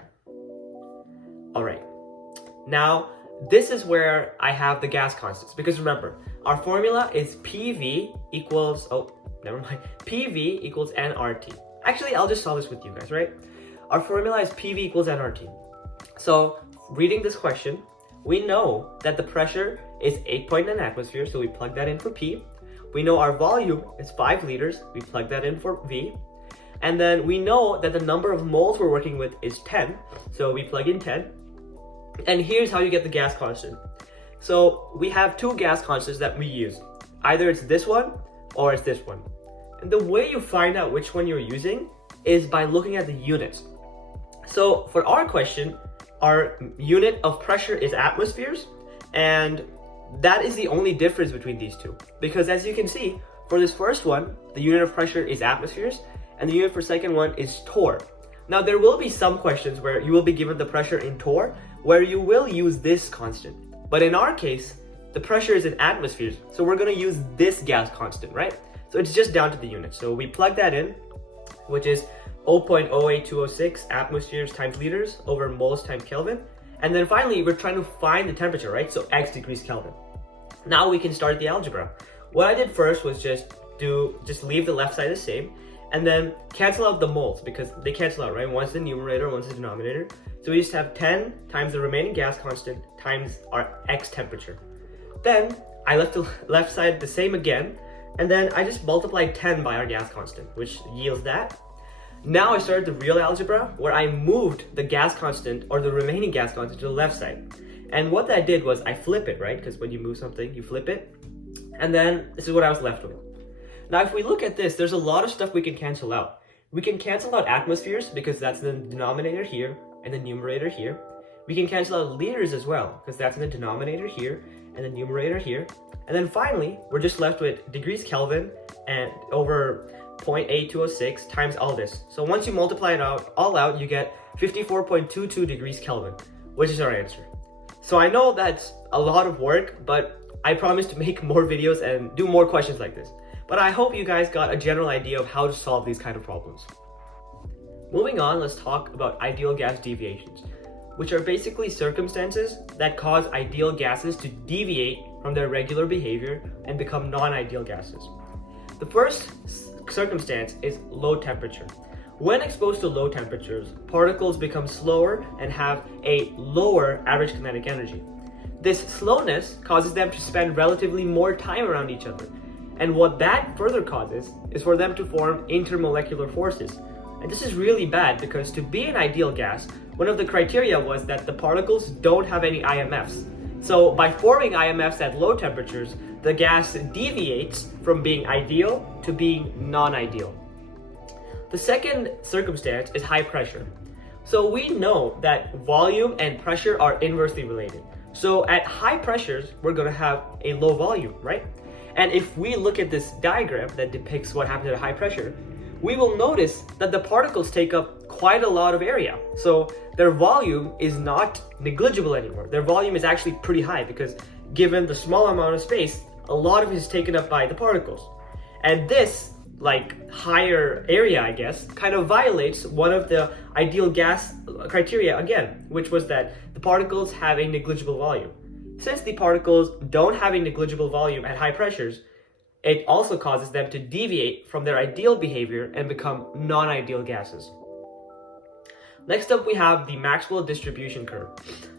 Alright, now this is where I have the gas constants, because remember, our formula is PV equals, PV equals nRT. Actually, I'll just solve this with you guys, right? Our formula is PV equals nRT. So, reading this question, we know that the pressure is 8.9 atmospheres, so we plug that in for P. We know our volume is 5 liters, we plug that in for V. And then we know that the number of moles we're working with is 10, so we plug in 10. And here's how you get the gas constant. So we have 2 gas constants that we use. Either it's this one or it's this one. And the way you find out which one you're using is by looking at the units. So for our question, our unit of pressure is atmospheres, and that is the only difference between these two. Because as you can see, for this first one, the unit of pressure is atmospheres, and the unit for second one is torr. Now there will be some questions where you will be given the pressure in torr, where you will use this constant. But in our case, the pressure is in atmospheres, so we're going to use this gas constant, right? So it's just down to the unit. So we plug that in, which is 0.08206 atmospheres times liters over moles times Kelvin. And then finally, we're trying to find the temperature, right? So X degrees Kelvin. Now we can start the algebra. What I did first was just leave the left side the same, and then cancel out the moles, because they cancel out, right? One's the numerator, one's the denominator. So we just have 10 times the remaining gas constant times our X temperature. Then I left the left side the same again, and then I just multiplied 10 by our gas constant, which yields that. Now I started the real algebra, where I moved the gas constant, or the remaining gas constant, to the left side. And what that did was I flip it, right? Because when you move something, you flip it. And then this is what I was left with. Now if we look at this, there's a lot of stuff we can cancel out. We can cancel out atmospheres, because that's the denominator here and the numerator here. We can cancel out liters as well, because that's in the denominator here and the numerator here. And then finally, we're just left with degrees Kelvin and over 0.8206 times all this. So once you multiply it all out, you get 54.22 degrees Kelvin, which is our answer. So I know that's a lot of work, but I promise to make more videos and do more questions like this. But I hope you guys got a general idea of how to solve these kind of problems. Moving on, let's talk about ideal gas deviations. which are basically circumstances that cause ideal gases to deviate from their regular behavior and become non-ideal gases. The first circumstance is low temperature. When exposed to low temperatures, particles become slower and have a lower average kinetic energy. This slowness causes them to spend relatively more time around each other. And what that further causes is for them to form intermolecular forces. And this is really bad because to be an ideal gas, one of the criteria was that the particles don't have any IMFs. So by forming IMFs at low temperatures, the gas deviates from being ideal to being non-ideal. The second circumstance is high pressure. So we know that volume and pressure are inversely related. So at high pressures, we're going to have a low volume, right? And if we look at this diagram that depicts what happens at high pressure, we will notice that the particles take up quite a lot of area. So their volume is not negligible anymore. Their volume is actually pretty high because given the small amount of space, a lot of it is taken up by the particles. And this, like higher area, I guess, kind of violates one of the ideal gas criteria again, which was that the particles have a negligible volume. Since the particles don't have a negligible volume at high pressures, it also causes them to deviate from their ideal behavior and become non-ideal gases. Next up, we have the Maxwell distribution curve.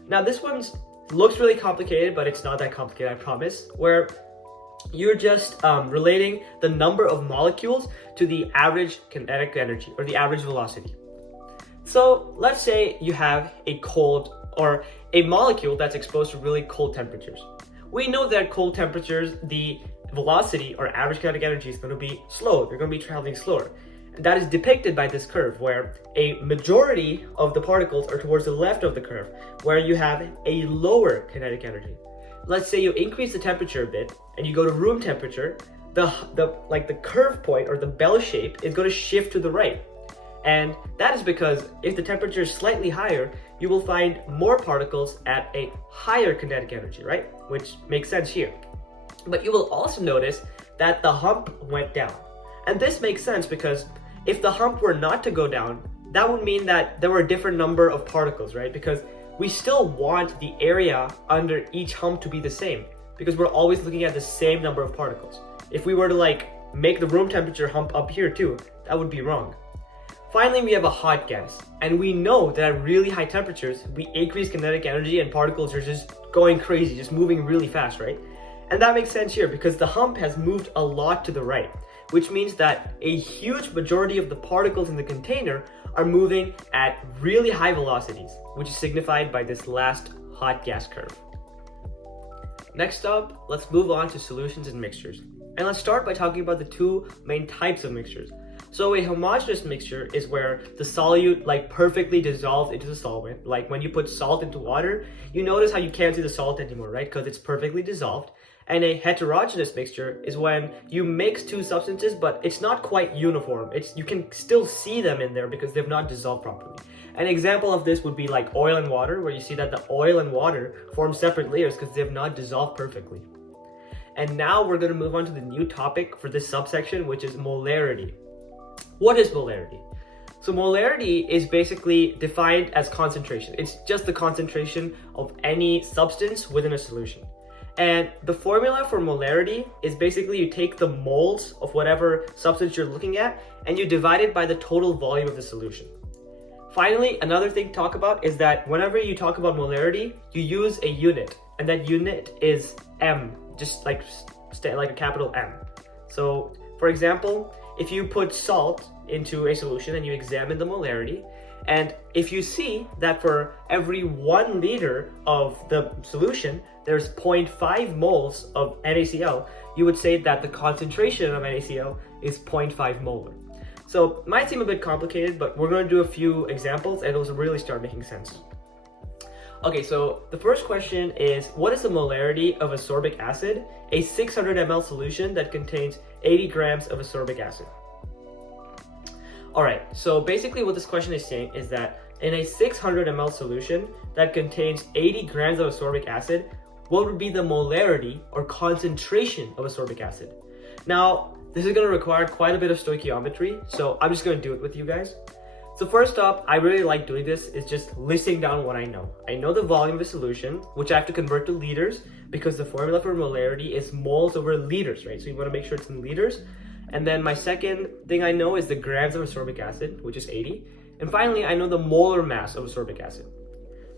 Now this one looks really complicated, but it's not that complicated, I promise, where you're just relating the number of molecules to the average kinetic energy or the average velocity. So let's say you have a cold or a molecule that's exposed to really cold temperatures. We know that at cold temperatures, the velocity or average kinetic energy is going to be slow. They're going to be traveling slower. And that is depicted by this curve where a majority of the particles are towards the left of the curve, where you have a lower kinetic energy. Let's say you increase the temperature a bit and you go to room temperature, the curve point or the bell shape is going to shift to the right. And that is because if the temperature is slightly higher, you will find more particles at a higher kinetic energy, right? Which makes sense here. But you will also notice that the hump went down. And this makes sense because if the hump were not to go down, that would mean that there were a different number of particles, right? Because we still want the area under each hump to be the same because we're always looking at the same number of particles. If we were to make the room temperature hump up here too, that would be wrong. Finally, we have a hot gas, and we know that at really high temperatures, we increase kinetic energy and particles are just going crazy, just moving really fast, right? And that makes sense here because the hump has moved a lot to the right, which means that a huge majority of the particles in the container are moving at really high velocities, which is signified by this last hot gas curve. Next up, let's move on to solutions and mixtures. And let's start by talking about the two main types of mixtures. So a homogeneous mixture is where the solute perfectly dissolves into the solvent. Like when you put salt into water, you notice how you can't see the salt anymore, right? Because it's perfectly dissolved. And a heterogeneous mixture is when you mix two substances, but it's not quite uniform. You can still see them in there because they've not dissolved properly. An example of this would be like oil and water, where you see that the oil and water form separate layers because they have not dissolved perfectly. And now we're going to move on to the new topic for this subsection, which is molarity. What is molarity? So molarity is basically defined as concentration. It's just the concentration of any substance within a solution. And the formula for molarity is basically you take the moles of whatever substance you're looking at and you divide it by the total volume of the solution. Finally, another thing to talk about is that whenever you talk about molarity, you use a unit, and that unit is M, just like a capital M. So for example, if you put salt into a solution and you examine the molarity, and if you see that for every 1 liter of the solution, there's 0.5 moles of NaCl, you would say that the concentration of NaCl is 0.5 molar. So it might seem a bit complicated, but we're going to do a few examples and it'll really start making sense. Okay, so the first question is, what is the molarity of ascorbic acid, a 600 ml solution that contains 80 grams of ascorbic acid? Alright, so basically what this question is saying is that in a 600 ml solution that contains 80 grams of ascorbic acid, what would be the molarity or concentration of ascorbic acid? Now, this is going to require quite a bit of stoichiometry, so I'm just going to do it with you guys. So first up, I really like doing this is just listing down what I know. I know the volume of a solution, which I have to convert to liters because the formula for molarity is moles over liters, right? So you want to make sure it's in liters. And then my second thing I know is the grams of ascorbic acid, which is 80. And finally, I know the molar mass of ascorbic acid.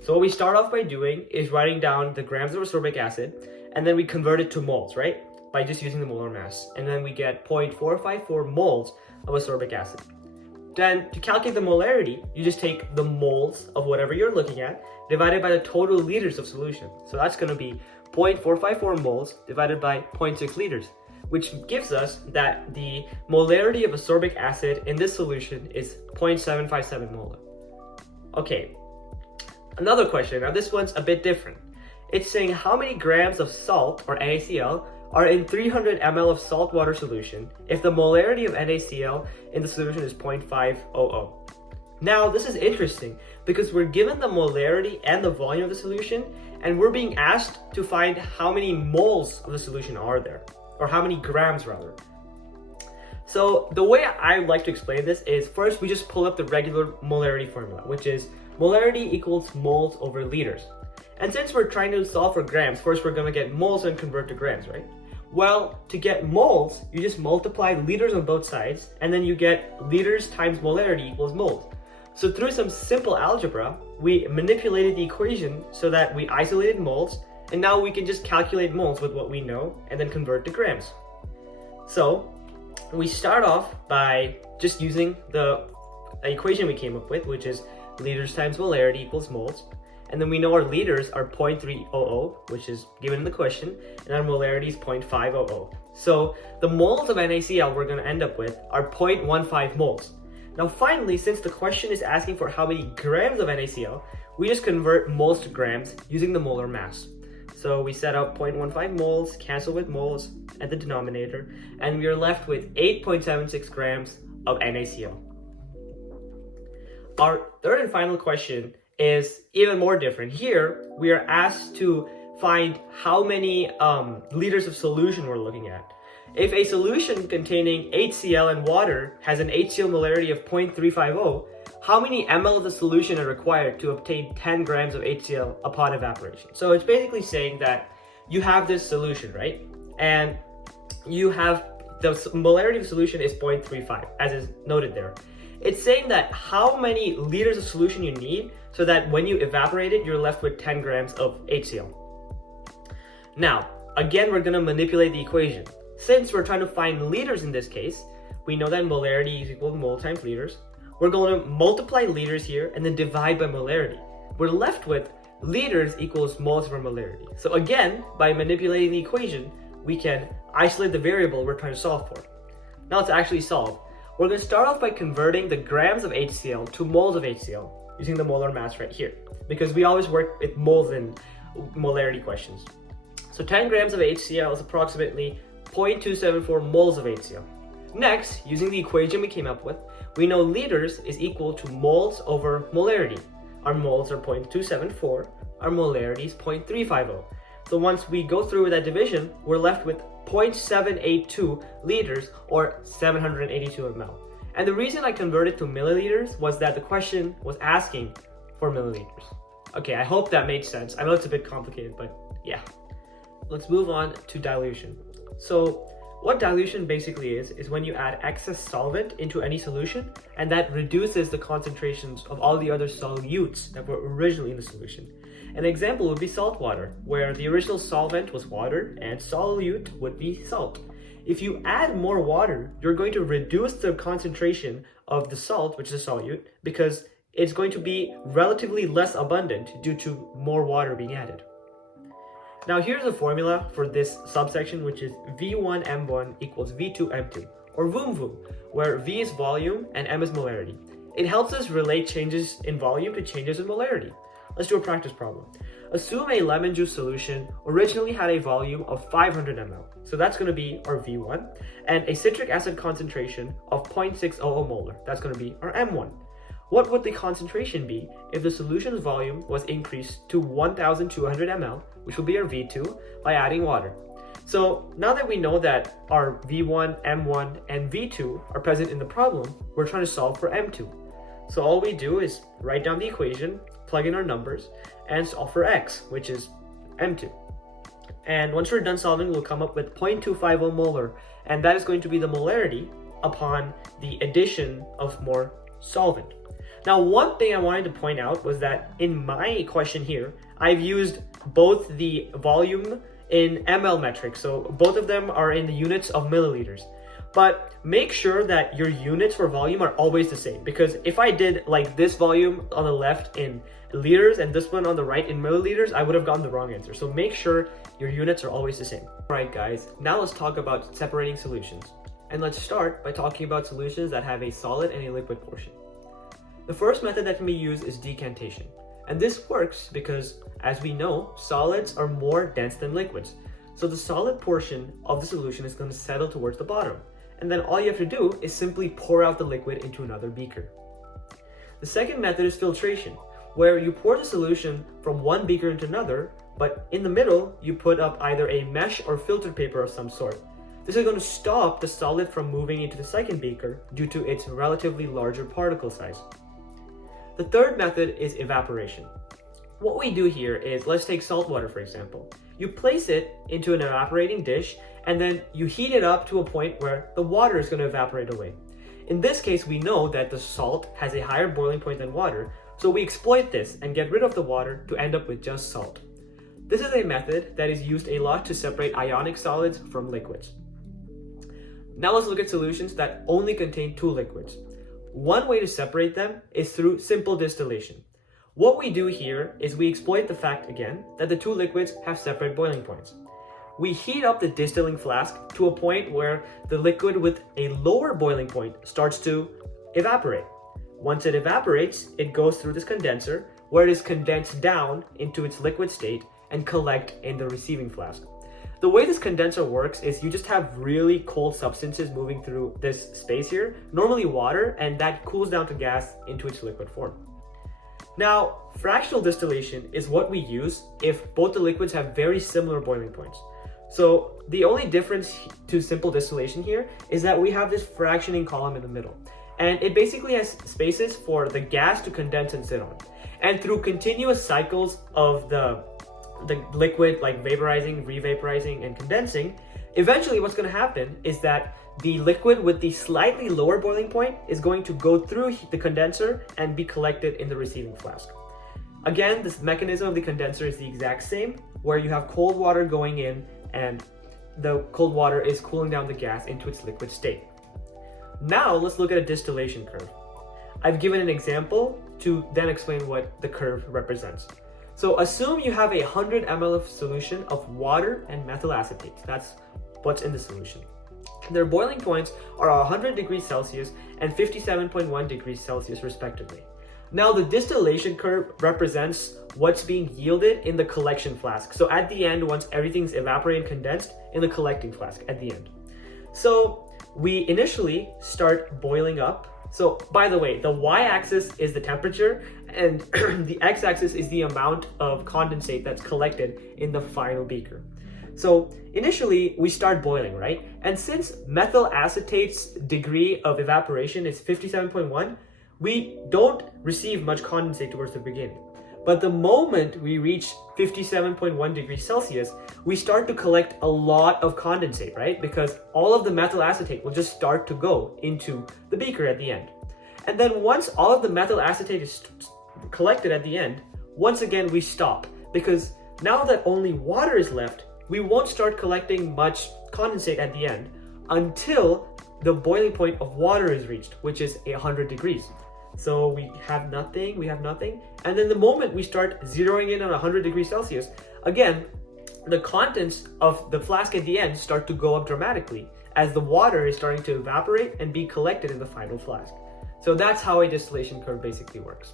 So what we start off by doing is writing down the grams of ascorbic acid, and then we convert it to moles, right? By just using the molar mass. And then we get 0.454 moles of ascorbic acid. Then to calculate the molarity, you just take the moles of whatever you're looking at divided by the total liters of solution. So that's going to be 0.454 moles divided by 0.6 liters, which gives us that the molarity of ascorbic acid in this solution is 0.757 molar. Okay, another question. Now this one's a bit different. It's saying how many grams of salt, or NaCl, are in 300 ml of salt water solution if the molarity of NaCl in the solution is 0.500. Now this is interesting because we're given the molarity and the volume of the solution, and we're being asked to find how many moles of the solution are there, or how many grams rather. So the way I like to explain this is first we just pull up the regular molarity formula, which is molarity equals moles over liters. And since we're trying to solve for grams, first we're going to get moles and convert to grams, right? Well, to get moles, you just multiply liters on both sides, and then you get liters times molarity equals moles. So through some simple algebra, we manipulated the equation so that we isolated moles, and now we can just calculate moles with what we know and then convert to grams. So we start off by just using the equation we came up with, which is liters times molarity equals moles. And then we know our liters are 0.300, which is given in the question, and our molarity is 0.500. So the moles of NaCl we're going to end up with are 0.15 moles. Now finally, since the question is asking for how many grams of NaCl, we just convert moles to grams using the molar mass. So we set up 0.15 moles, cancel with moles at the denominator, and we are left with 8.76 grams of NaCl. Our third and final question is even more different. Here, we are asked to find how many liters of solution we're looking at. If a solution containing HCl and water has an HCl molarity of 0.350, how many ml of the solution are required to obtain 10 grams of HCl upon evaporation? So it's basically saying that you have this solution, right? And you have the molarity of the solution is 0.35, as is noted there. It's saying that how many liters of solution you need so that when you evaporate it, you're left with 10 grams of HCl. Now, again, we're going to manipulate the equation. Since we're trying to find liters in this case, we know that molarity is equal to mole times liters. We're going to multiply liters here and then divide by molarity. We're left with liters equals moles over molarity. So again, by manipulating the equation, we can isolate the variable we're trying to solve for. Now let's actually solve. We're going to start off by converting the grams of HCl to moles of HCl using the molar mass right here, because we always work with moles in molarity questions. So 10 grams of HCl is approximately 0.274 moles of HCl. Next, using the equation we came up with, we know liters is equal to moles over molarity. Our moles are 0.274, our molarity is 0.350. So once we go through with that division, we're left with 0.782 liters or 782 ml. And the reason I converted to milliliters was that the question was asking for milliliters. Okay, I hope that made sense. I know it's a bit complicated, but yeah. Let's move on to dilution. So what dilution basically is when you add excess solvent into any solution, and that reduces the concentrations of all the other solutes that were originally in the solution. An example would be salt water, where the original solvent was water and solute would be salt. If you add more water, you're going to reduce the concentration of the salt, which is a solute, because it's going to be relatively less abundant due to more water being added. Now here's a formula for this subsection, which is V1M1 equals V2M2, or VOOM, where V is volume and M is molarity. It helps us relate changes in volume to changes in molarity. Let's do a practice problem. Assume a lemon juice solution originally had a volume of 500 ml, so that's going to be our V1, and a citric acid concentration of 0.600 molar, that's going to be our M1. What would the concentration be if the solution's volume was increased to 1200 ml, which will be our V2, by adding water? So now that we know that our V1, M1, and V2 are present in the problem, we're trying to solve for M2. So all we do is write down the equation, plug in our numbers, and solve for x, which is M2. And once we're done solving, we'll come up with 0.250 molar, and that is going to be the molarity upon the addition of more solvent. Now, one thing I wanted to point out was that in my question here, I've used both the volume in ml metric, so both of them are in the units of milliliters. But make sure that your units for volume are always the same, because if I did like this volume on the left in liters and this one on the right in milliliters, I would have gotten the wrong answer. So make sure your units are always the same. All right, guys, now let's talk about separating solutions. And let's start by talking about solutions that have a solid and a liquid portion. The first method that can be used is decantation. And this works because, as we know, solids are more dense than liquids. So the solid portion of the solution is going to settle towards the bottom. And then all you have to do is simply pour out the liquid into another beaker. The second method is filtration, where you pour the solution from one beaker into another, but in the middle, you put up either a mesh or filtered paper of some sort. This is going to stop the solid from moving into the second beaker due to its relatively larger particle size. The third method is evaporation. What we do here is, let's take salt water for example. You place it into an evaporating dish and then you heat it up to a point where the water is going to evaporate away. In this case, we know that the salt has a higher boiling point than water, so we exploit this and get rid of the water to end up with just salt. This is a method that is used a lot to separate ionic solids from liquids. Now let's look at solutions that only contain two liquids. One way to separate them is through simple distillation. What we do here is we exploit the fact again that the two liquids have separate boiling points. We heat up the distilling flask to a point where the liquid with a lower boiling point starts to evaporate. Once it evaporates, it goes through this condenser where it is condensed down into its liquid state and collect in the receiving flask. The way this condenser works is you just have really cold substances moving through this space here, normally water, and that cools down to gas into its liquid form. Now, fractional distillation is what we use if both the liquids have very similar boiling points. So the only difference to simple distillation here is that we have this fractioning column in the middle. And it basically has spaces for the gas to condense and sit on. And through continuous cycles of the liquid, like vaporizing, revaporizing, and condensing, eventually what's going to happen is that the liquid with the slightly lower boiling point is going to go through the condenser and be collected in the receiving flask. Again, this mechanism of the condenser is the exact same, where you have cold water going in and the cold water is cooling down the gas into its liquid state. Now let's look at a distillation curve. I've given an example to then explain what the curve represents. So assume you have 100 ml of solution of water and methyl acetate. That's what's in the solution. Their boiling points are 100 degrees Celsius and 57.1 degrees Celsius respectively. Now the distillation curve represents what's being yielded in the collection flask. So at the end, once everything's evaporated and condensed, in the collecting flask at the end. So we initially start boiling up. So by the way, the y-axis is the temperature and the x-axis is the amount of condensate that's collected in the final beaker. So initially we start boiling, right? And since methyl acetate's degree of evaporation is 57.1, we don't receive much condensate towards the beginning. But the moment we reach 57.1 degrees Celsius, we start to collect a lot of condensate, right? Because all of the methyl acetate will just start to go into the beaker at the end. And then once all of the methyl acetate is collected at the end, once again we stop. Because now that only water is left, we won't start collecting much condensate at the end until the boiling point of water is reached, which is 100 degrees. So we have nothing, and then the moment we start zeroing in on 100 degrees Celsius, again, the contents of the flask at the end start to go up dramatically as the water is starting to evaporate and be collected in the final flask. So that's how a distillation curve basically works.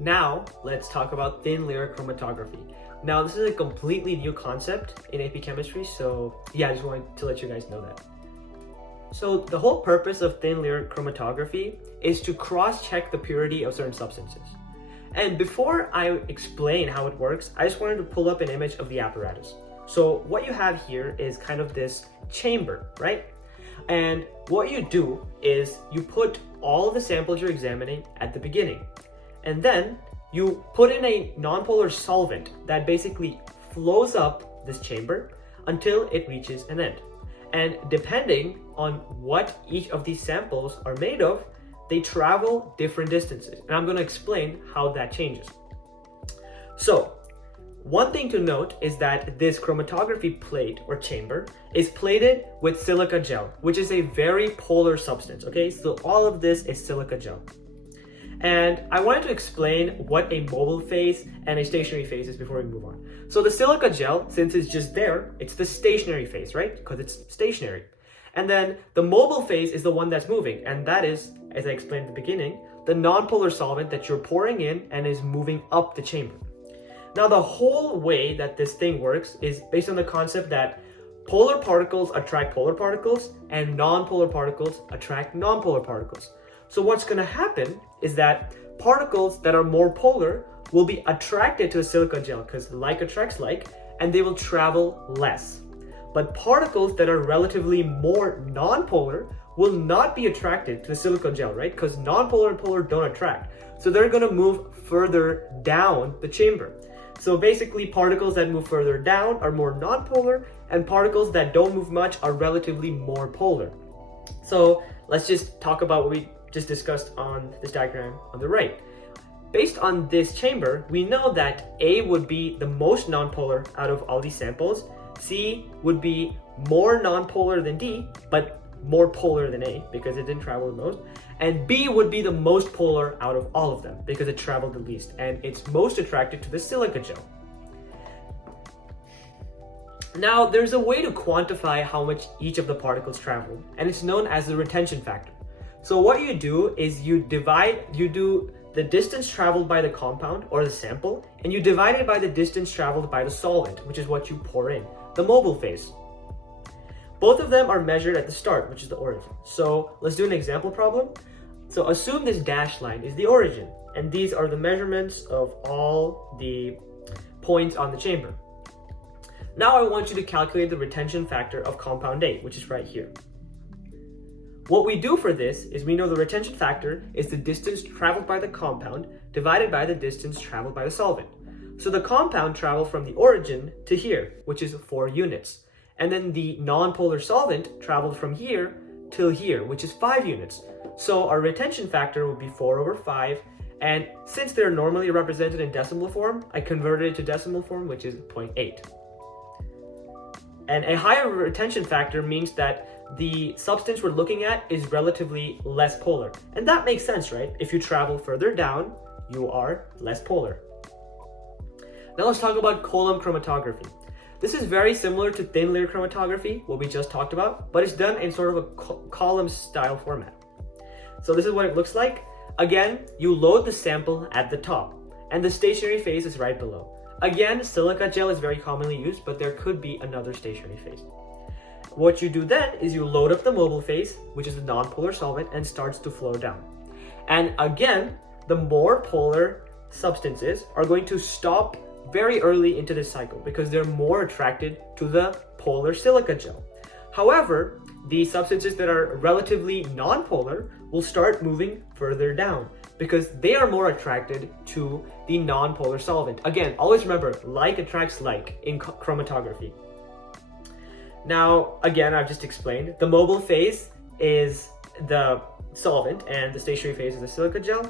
Now, let's talk about thin layer chromatography. Now, this is a completely new concept in AP chemistry, so yeah, I just wanted to let you guys know that. So the whole purpose of thin layer chromatography is to cross-check the purity of certain substances. And before I explain how it works, I just wanted to pull up an image of the apparatus. So what you have here is kind of this chamber, right? And what you do is you put all the samples you're examining at the beginning. And then you put in a nonpolar solvent that basically flows up this chamber until it reaches an end. And depending on what each of these samples are made of, they travel different distances. And I'm going to explain how that changes. So, one thing to note is that this chromatography plate or chamber is plated with silica gel, which is a very polar substance, okay? So all of this is silica gel. And I wanted to explain what a mobile phase and a stationary phase is before we move on. So the silica gel, since it's just there, it's the stationary phase, right? Because it's stationary. And then the mobile phase is the one that's moving. And that is, as I explained at the beginning, the nonpolar solvent that you're pouring in and is moving up the chamber. Now, the whole way that this thing works is based on the concept that polar particles attract polar particles and nonpolar particles attract nonpolar particles. So what's going to happen is that particles that are more polar will be attracted to the silica gel because like attracts like, and they will travel less. But particles that are relatively more nonpolar will not be attracted to the silica gel, right? Because nonpolar and polar don't attract. So they're going to move further down the chamber. So basically particles that move further down are more nonpolar and particles that don't move much are relatively more polar. So let's just talk about what we just discussed on this diagram on the right. Based on this chamber, we know that A would be the most nonpolar out of all these samples. C would be more nonpolar than D, but more polar than A because it didn't travel the most. And B would be the most polar out of all of them because it traveled the least and it's most attracted to the silica gel. Now, there's a way to quantify how much each of the particles travel, and it's known as the retention factor. So what you do is you do the distance traveled by the compound or the sample, and you divide it by the distance traveled by the solvent, which is what you pour in, the mobile phase. Both of them are measured at the start, which is the origin. So let's do an example problem. So assume this dashed line is the origin, and these are the measurements of all the points on the chamber. Now I want you to calculate the retention factor of compound A, which is right here. What we do for this is we know the retention factor is the distance traveled by the compound divided by the distance traveled by the solvent. So the compound traveled from the origin to here, which is 4 units. And then the nonpolar solvent traveled from here till here, which is 5 units. So our retention factor would be 4/5. And since they're normally represented in decimal form, I converted it to decimal form, which is 0.8. And a higher retention factor means that the substance we're looking at is relatively less polar. And that makes sense, right? If you travel further down, you are less polar. Now let's talk about column chromatography. This is very similar to thin layer chromatography, what we just talked about, but it's done in sort of a column style format. So this is what it looks like. Again, you load the sample at the top, and the stationary phase is right below. Again, silica gel is very commonly used, but there could be another stationary phase. What you do then is you load up the mobile phase, which is the nonpolar solvent, and starts to flow down. And again, the more polar substances are going to stop very early into this cycle because they're more attracted to the polar silica gel. However, the substances that are relatively nonpolar will start moving further down because they are more attracted to the nonpolar solvent. Again, always remember, like attracts like in chromatography. Now, again, I've just explained, the mobile phase is the solvent and the stationary phase is the silica gel.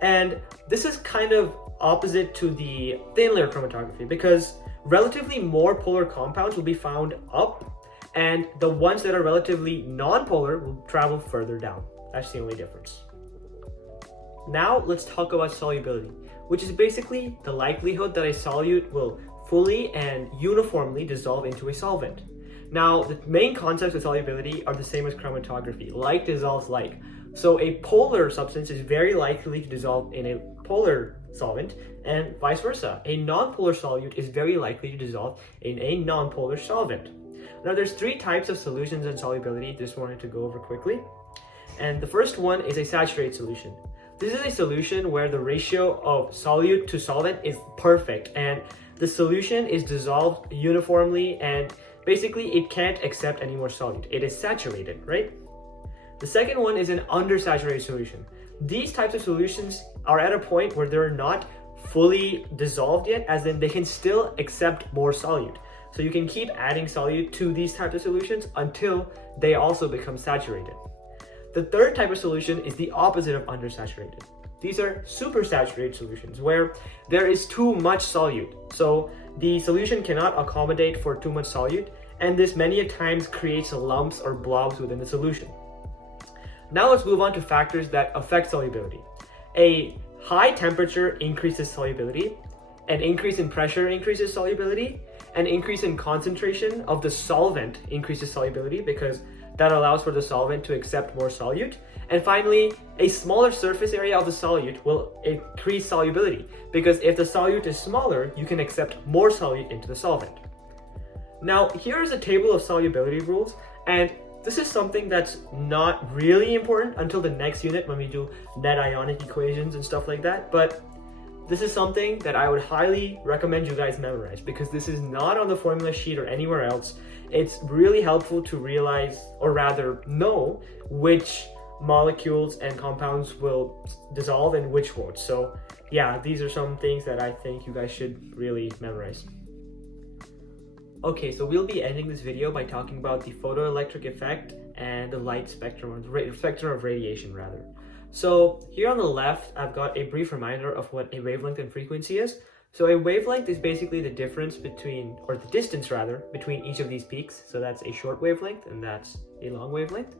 And this is kind of opposite to the thin layer chromatography because relatively more polar compounds will be found up and the ones that are relatively non-polar will travel further down. That's the only difference. Now let's talk about solubility, which is basically the likelihood that a solute will fully and uniformly dissolve into a solvent. Now, the main concepts of solubility are the same as chromatography. Like dissolves like. So a polar substance is very likely to dissolve in a polar solvent, and vice versa. A non-polar solute is very likely to dissolve in a non-polar solvent. Now, there's 3 types of solutions in solubility. Just wanted to go over quickly. And the first one is a saturated solution. This is a solution where the ratio of solute to solvent is perfect, and the solution is dissolved uniformly, and Basically, it can't accept any more solute. It is saturated, right? The second one is an undersaturated solution. These types of solutions are at a point where they're not fully dissolved yet, as in they can still accept more solute. So you can keep adding solute to these types of solutions until they also become saturated. The third type of solution is the opposite of undersaturated. These are supersaturated solutions where there is too much solute. So the solution cannot accommodate for too much solute, and this many a times creates lumps or blobs within the solution. Now let's move on to factors that affect solubility. A high temperature increases solubility, an increase in pressure increases solubility, an increase in concentration of the solvent increases solubility because that allows for the solvent to accept more solute. And finally, a smaller surface area of the solute will increase solubility because if the solute is smaller, you can accept more solute into the solvent. Now, here is a table of solubility rules, and this is something that's not really important until the next unit when we do net ionic equations and stuff like that, but this is something that I would highly recommend you guys memorize because this is not on the formula sheet or anywhere else. It's really helpful to realize, or rather know, which molecules and compounds will dissolve and which won't. So yeah, these are some things that I think you guys should really memorize. Okay, so we'll be ending this video by talking about the photoelectric effect and the light spectrum, or the spectrum of radiation rather. So here on the left, I've got a brief reminder of what a wavelength and frequency is. So a wavelength is basically the difference between, or the distance rather, between each of these peaks. So that's a short wavelength and that's a long wavelength.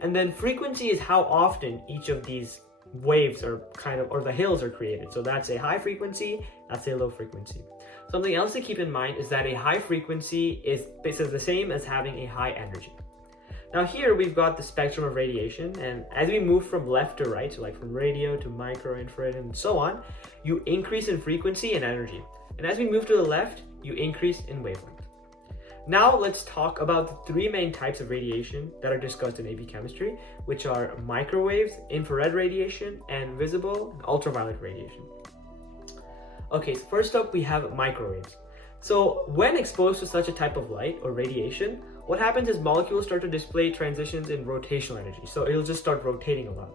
And then frequency is how often each of these waves are or the hills are created. So that's a high frequency, that's a low frequency. Something else to keep in mind is that a high frequency is basically the same as having a high energy. Now here we've got the spectrum of radiation, and as we move from left to right, so like from radio to micro, infrared, and so on, you increase in frequency and energy. And as we move to the left, you increase in wavelength. Now let's talk about the three main types of radiation that are discussed in AP chemistry, which are microwaves, infrared radiation, and visible and ultraviolet radiation. Okay, so first up we have microwaves. So when exposed to such a type of light or radiation, what happens is molecules start to display transitions in rotational energy. So it'll just start rotating a lot.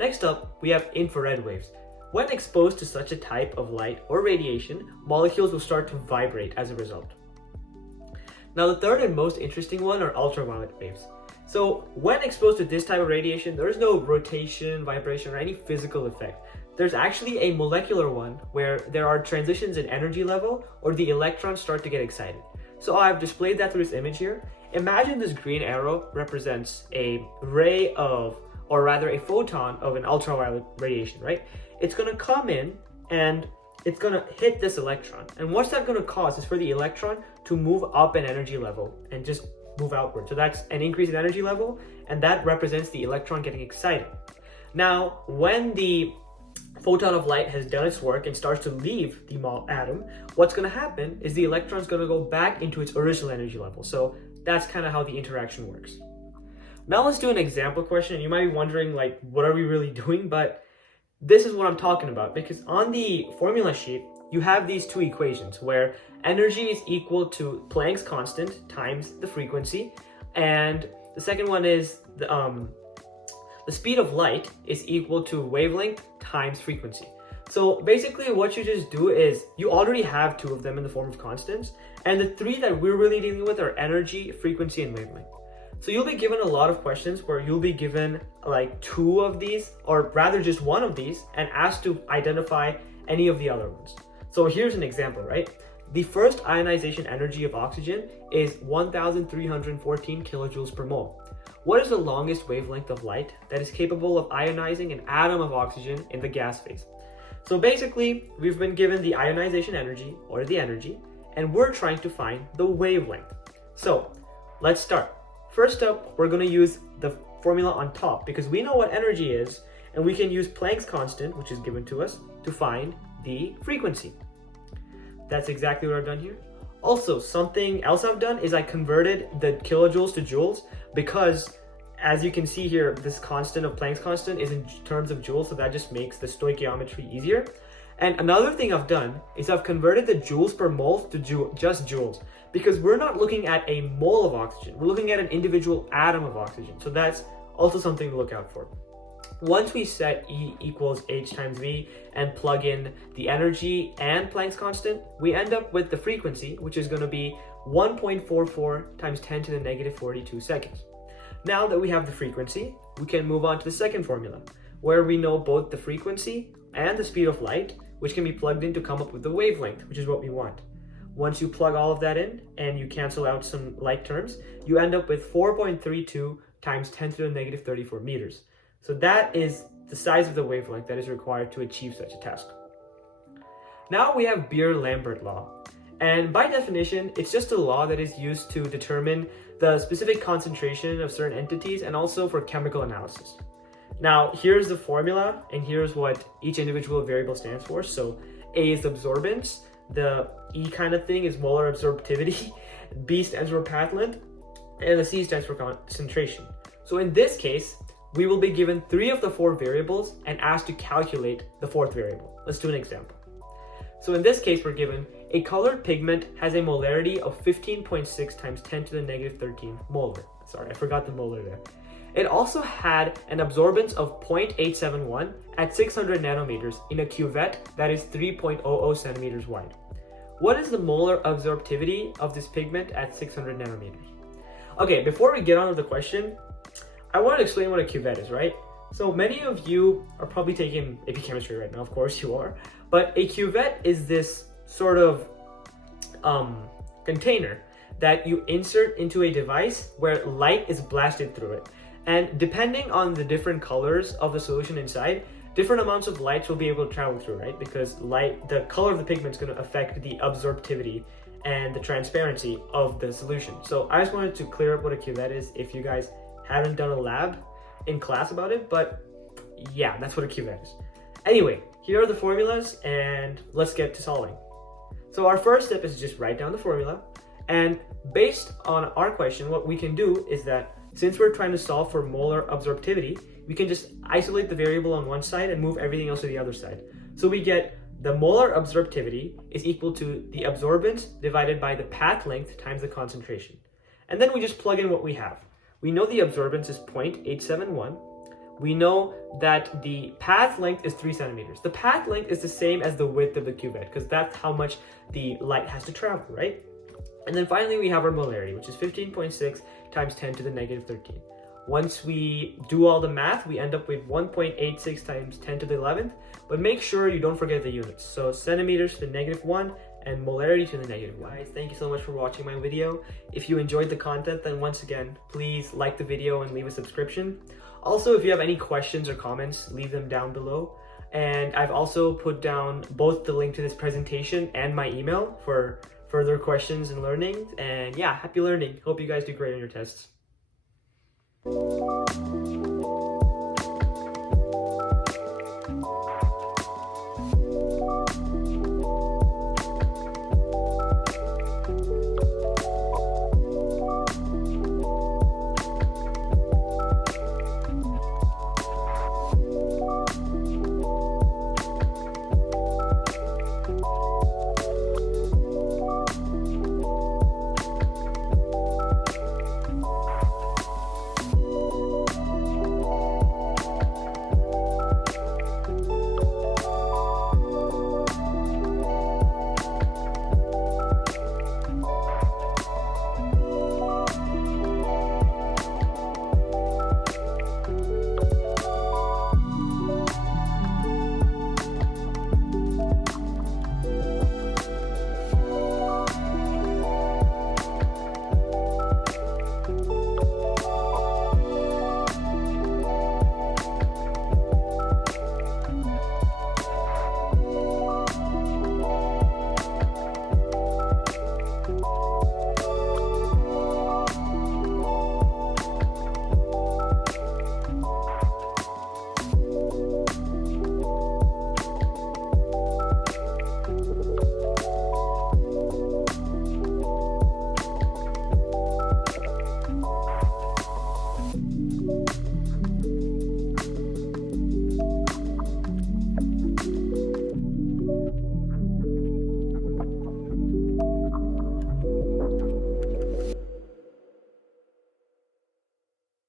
Next up, we have infrared waves. When exposed to such a type of light or radiation, molecules will start to vibrate as a result. Now the third and most interesting one are ultraviolet waves. So when exposed to this type of radiation, there is no rotation, vibration, or any physical effect. There's actually a molecular one where there are transitions in energy level or the electrons start to get excited. So I've displayed that through this image here. Imagine this green arrow represents a ray of, or rather a photon of an ultraviolet radiation, right? It's gonna come in and it's gonna hit this electron. And what's that gonna cause is for the electron to move up an energy level and just move outward. So that's an increase in energy level, and that represents the electron getting excited. Now, when the photon of light has done its work and starts to leave the atom, what's going to happen is the electron is going to go back into its original energy level. So that's kind of how the interaction works. Now let's do an example question. You might be wondering, like, what are we really doing? But this is what I'm talking about, because on the formula sheet, you have these two equations where energy is equal to Planck's constant times the frequency, and the second one is the speed of light is equal to wavelength times frequency. So basically what you just do is you already have two of them in the form of constants, and the three that we're really dealing with are energy, frequency, and wavelength. So you'll be given a lot of questions where you'll be given like two of these, or rather just one of these, and asked to identify any of the other ones. So here's an example, right? The first ionization energy of oxygen is 1,314 kilojoules per mole. What is the longest wavelength of light that is capable of ionizing an atom of oxygen in the gas phase? So basically, we've been given the ionization energy, or the energy, and we're trying to find the wavelength. So let's start. First up, we're going to use the formula on top because we know what energy is, and we can use Planck's constant, which is given to us, to find the frequency. That's exactly what I've done here. Also, something else I've done is I converted the kilojoules to joules because, as you can see here, this constant of Planck's constant is in terms of joules, so that just makes the stoichiometry easier. And another thing I've done is I've converted the joules per mole to just joules, because we're not looking at a mole of oxygen, we're looking at an individual atom of oxygen. So that's also something to look out for. Once we set E equals H times V and plug in the energy and Planck's constant, we end up with the frequency, which is going to be 1.44 times 10 to the negative 42 seconds. Now that we have the frequency, we can move on to the second formula, where we know both the frequency and the speed of light, which can be plugged in to come up with the wavelength, which is what we want. Once you plug all of that in and you cancel out some light terms, you end up with 4.32 times 10 to the negative 34 meters. So that is the size of the wavelength that is required to achieve such a task. Now we have Beer-Lambert Law. And by definition, it's just a law that is used to determine the specific concentration of certain entities and also for chemical analysis. Now, here's the formula, and here's what each individual variable stands for. So A is absorbance, the E kind of thing is molar absorptivity, B stands for path length, and the C stands for concentration. So in this case, we will be given 3 of the 4 variables and asked to calculate the 4th variable. Let's do an example. So in this case, we're given a colored pigment has a molarity of 15.6 times 10 to the negative 13 molar. Sorry, I forgot the molar there. It also had an absorbance of 0.871 at 600 nanometers in a cuvette that is 3.00 centimeters wide. What is the molar absorptivity of this pigment at 600 nanometers? Okay, before we get on to the question, I want to explain what a cuvette is, right? So many of you are probably taking AP chemistry right now, of course you are, but a cuvette is this sort of container that you insert into a device where light is blasted through it. And depending on the different colors of the solution inside, different amounts of light will be able to travel through, right? Because light, the color of the pigment is going to affect the absorptivity and the transparency of the solution. So I just wanted to clear up what a cuvette is if you guys haven't done a lab in class about it, but yeah, that's what a cuvette is. Anyway, here are the formulas and let's get to solving. So our first step is just write down the formula, and based on our question, what we can do is that since we're trying to solve for molar absorptivity, we can just isolate the variable on one side and move everything else to the other side. So we get the molar absorptivity is equal to the absorbance divided by the path length times the concentration. And then we just plug in what we have. We know the absorbance is 0.871. We know that the path length is 3 centimeters. The path length is the same as the width of the cuvette because that's how much the light has to travel, right? And then finally we have our molarity, which is 15.6 times 10 to the negative 13. Once we do all the math, we end up with 1.86 times 10 to the 11th, but make sure you don't forget the units. So centimeters to the negative 1 and molarity to the negative 1. Guys, thank you so much for watching my video. If you enjoyed the content, then once again, please like the video and leave a subscription. Also, if you have any questions or comments, leave them down below. And I've also put down both the link to this presentation and my email for further questions and learning. And yeah, happy learning. Hope you guys do great on your tests.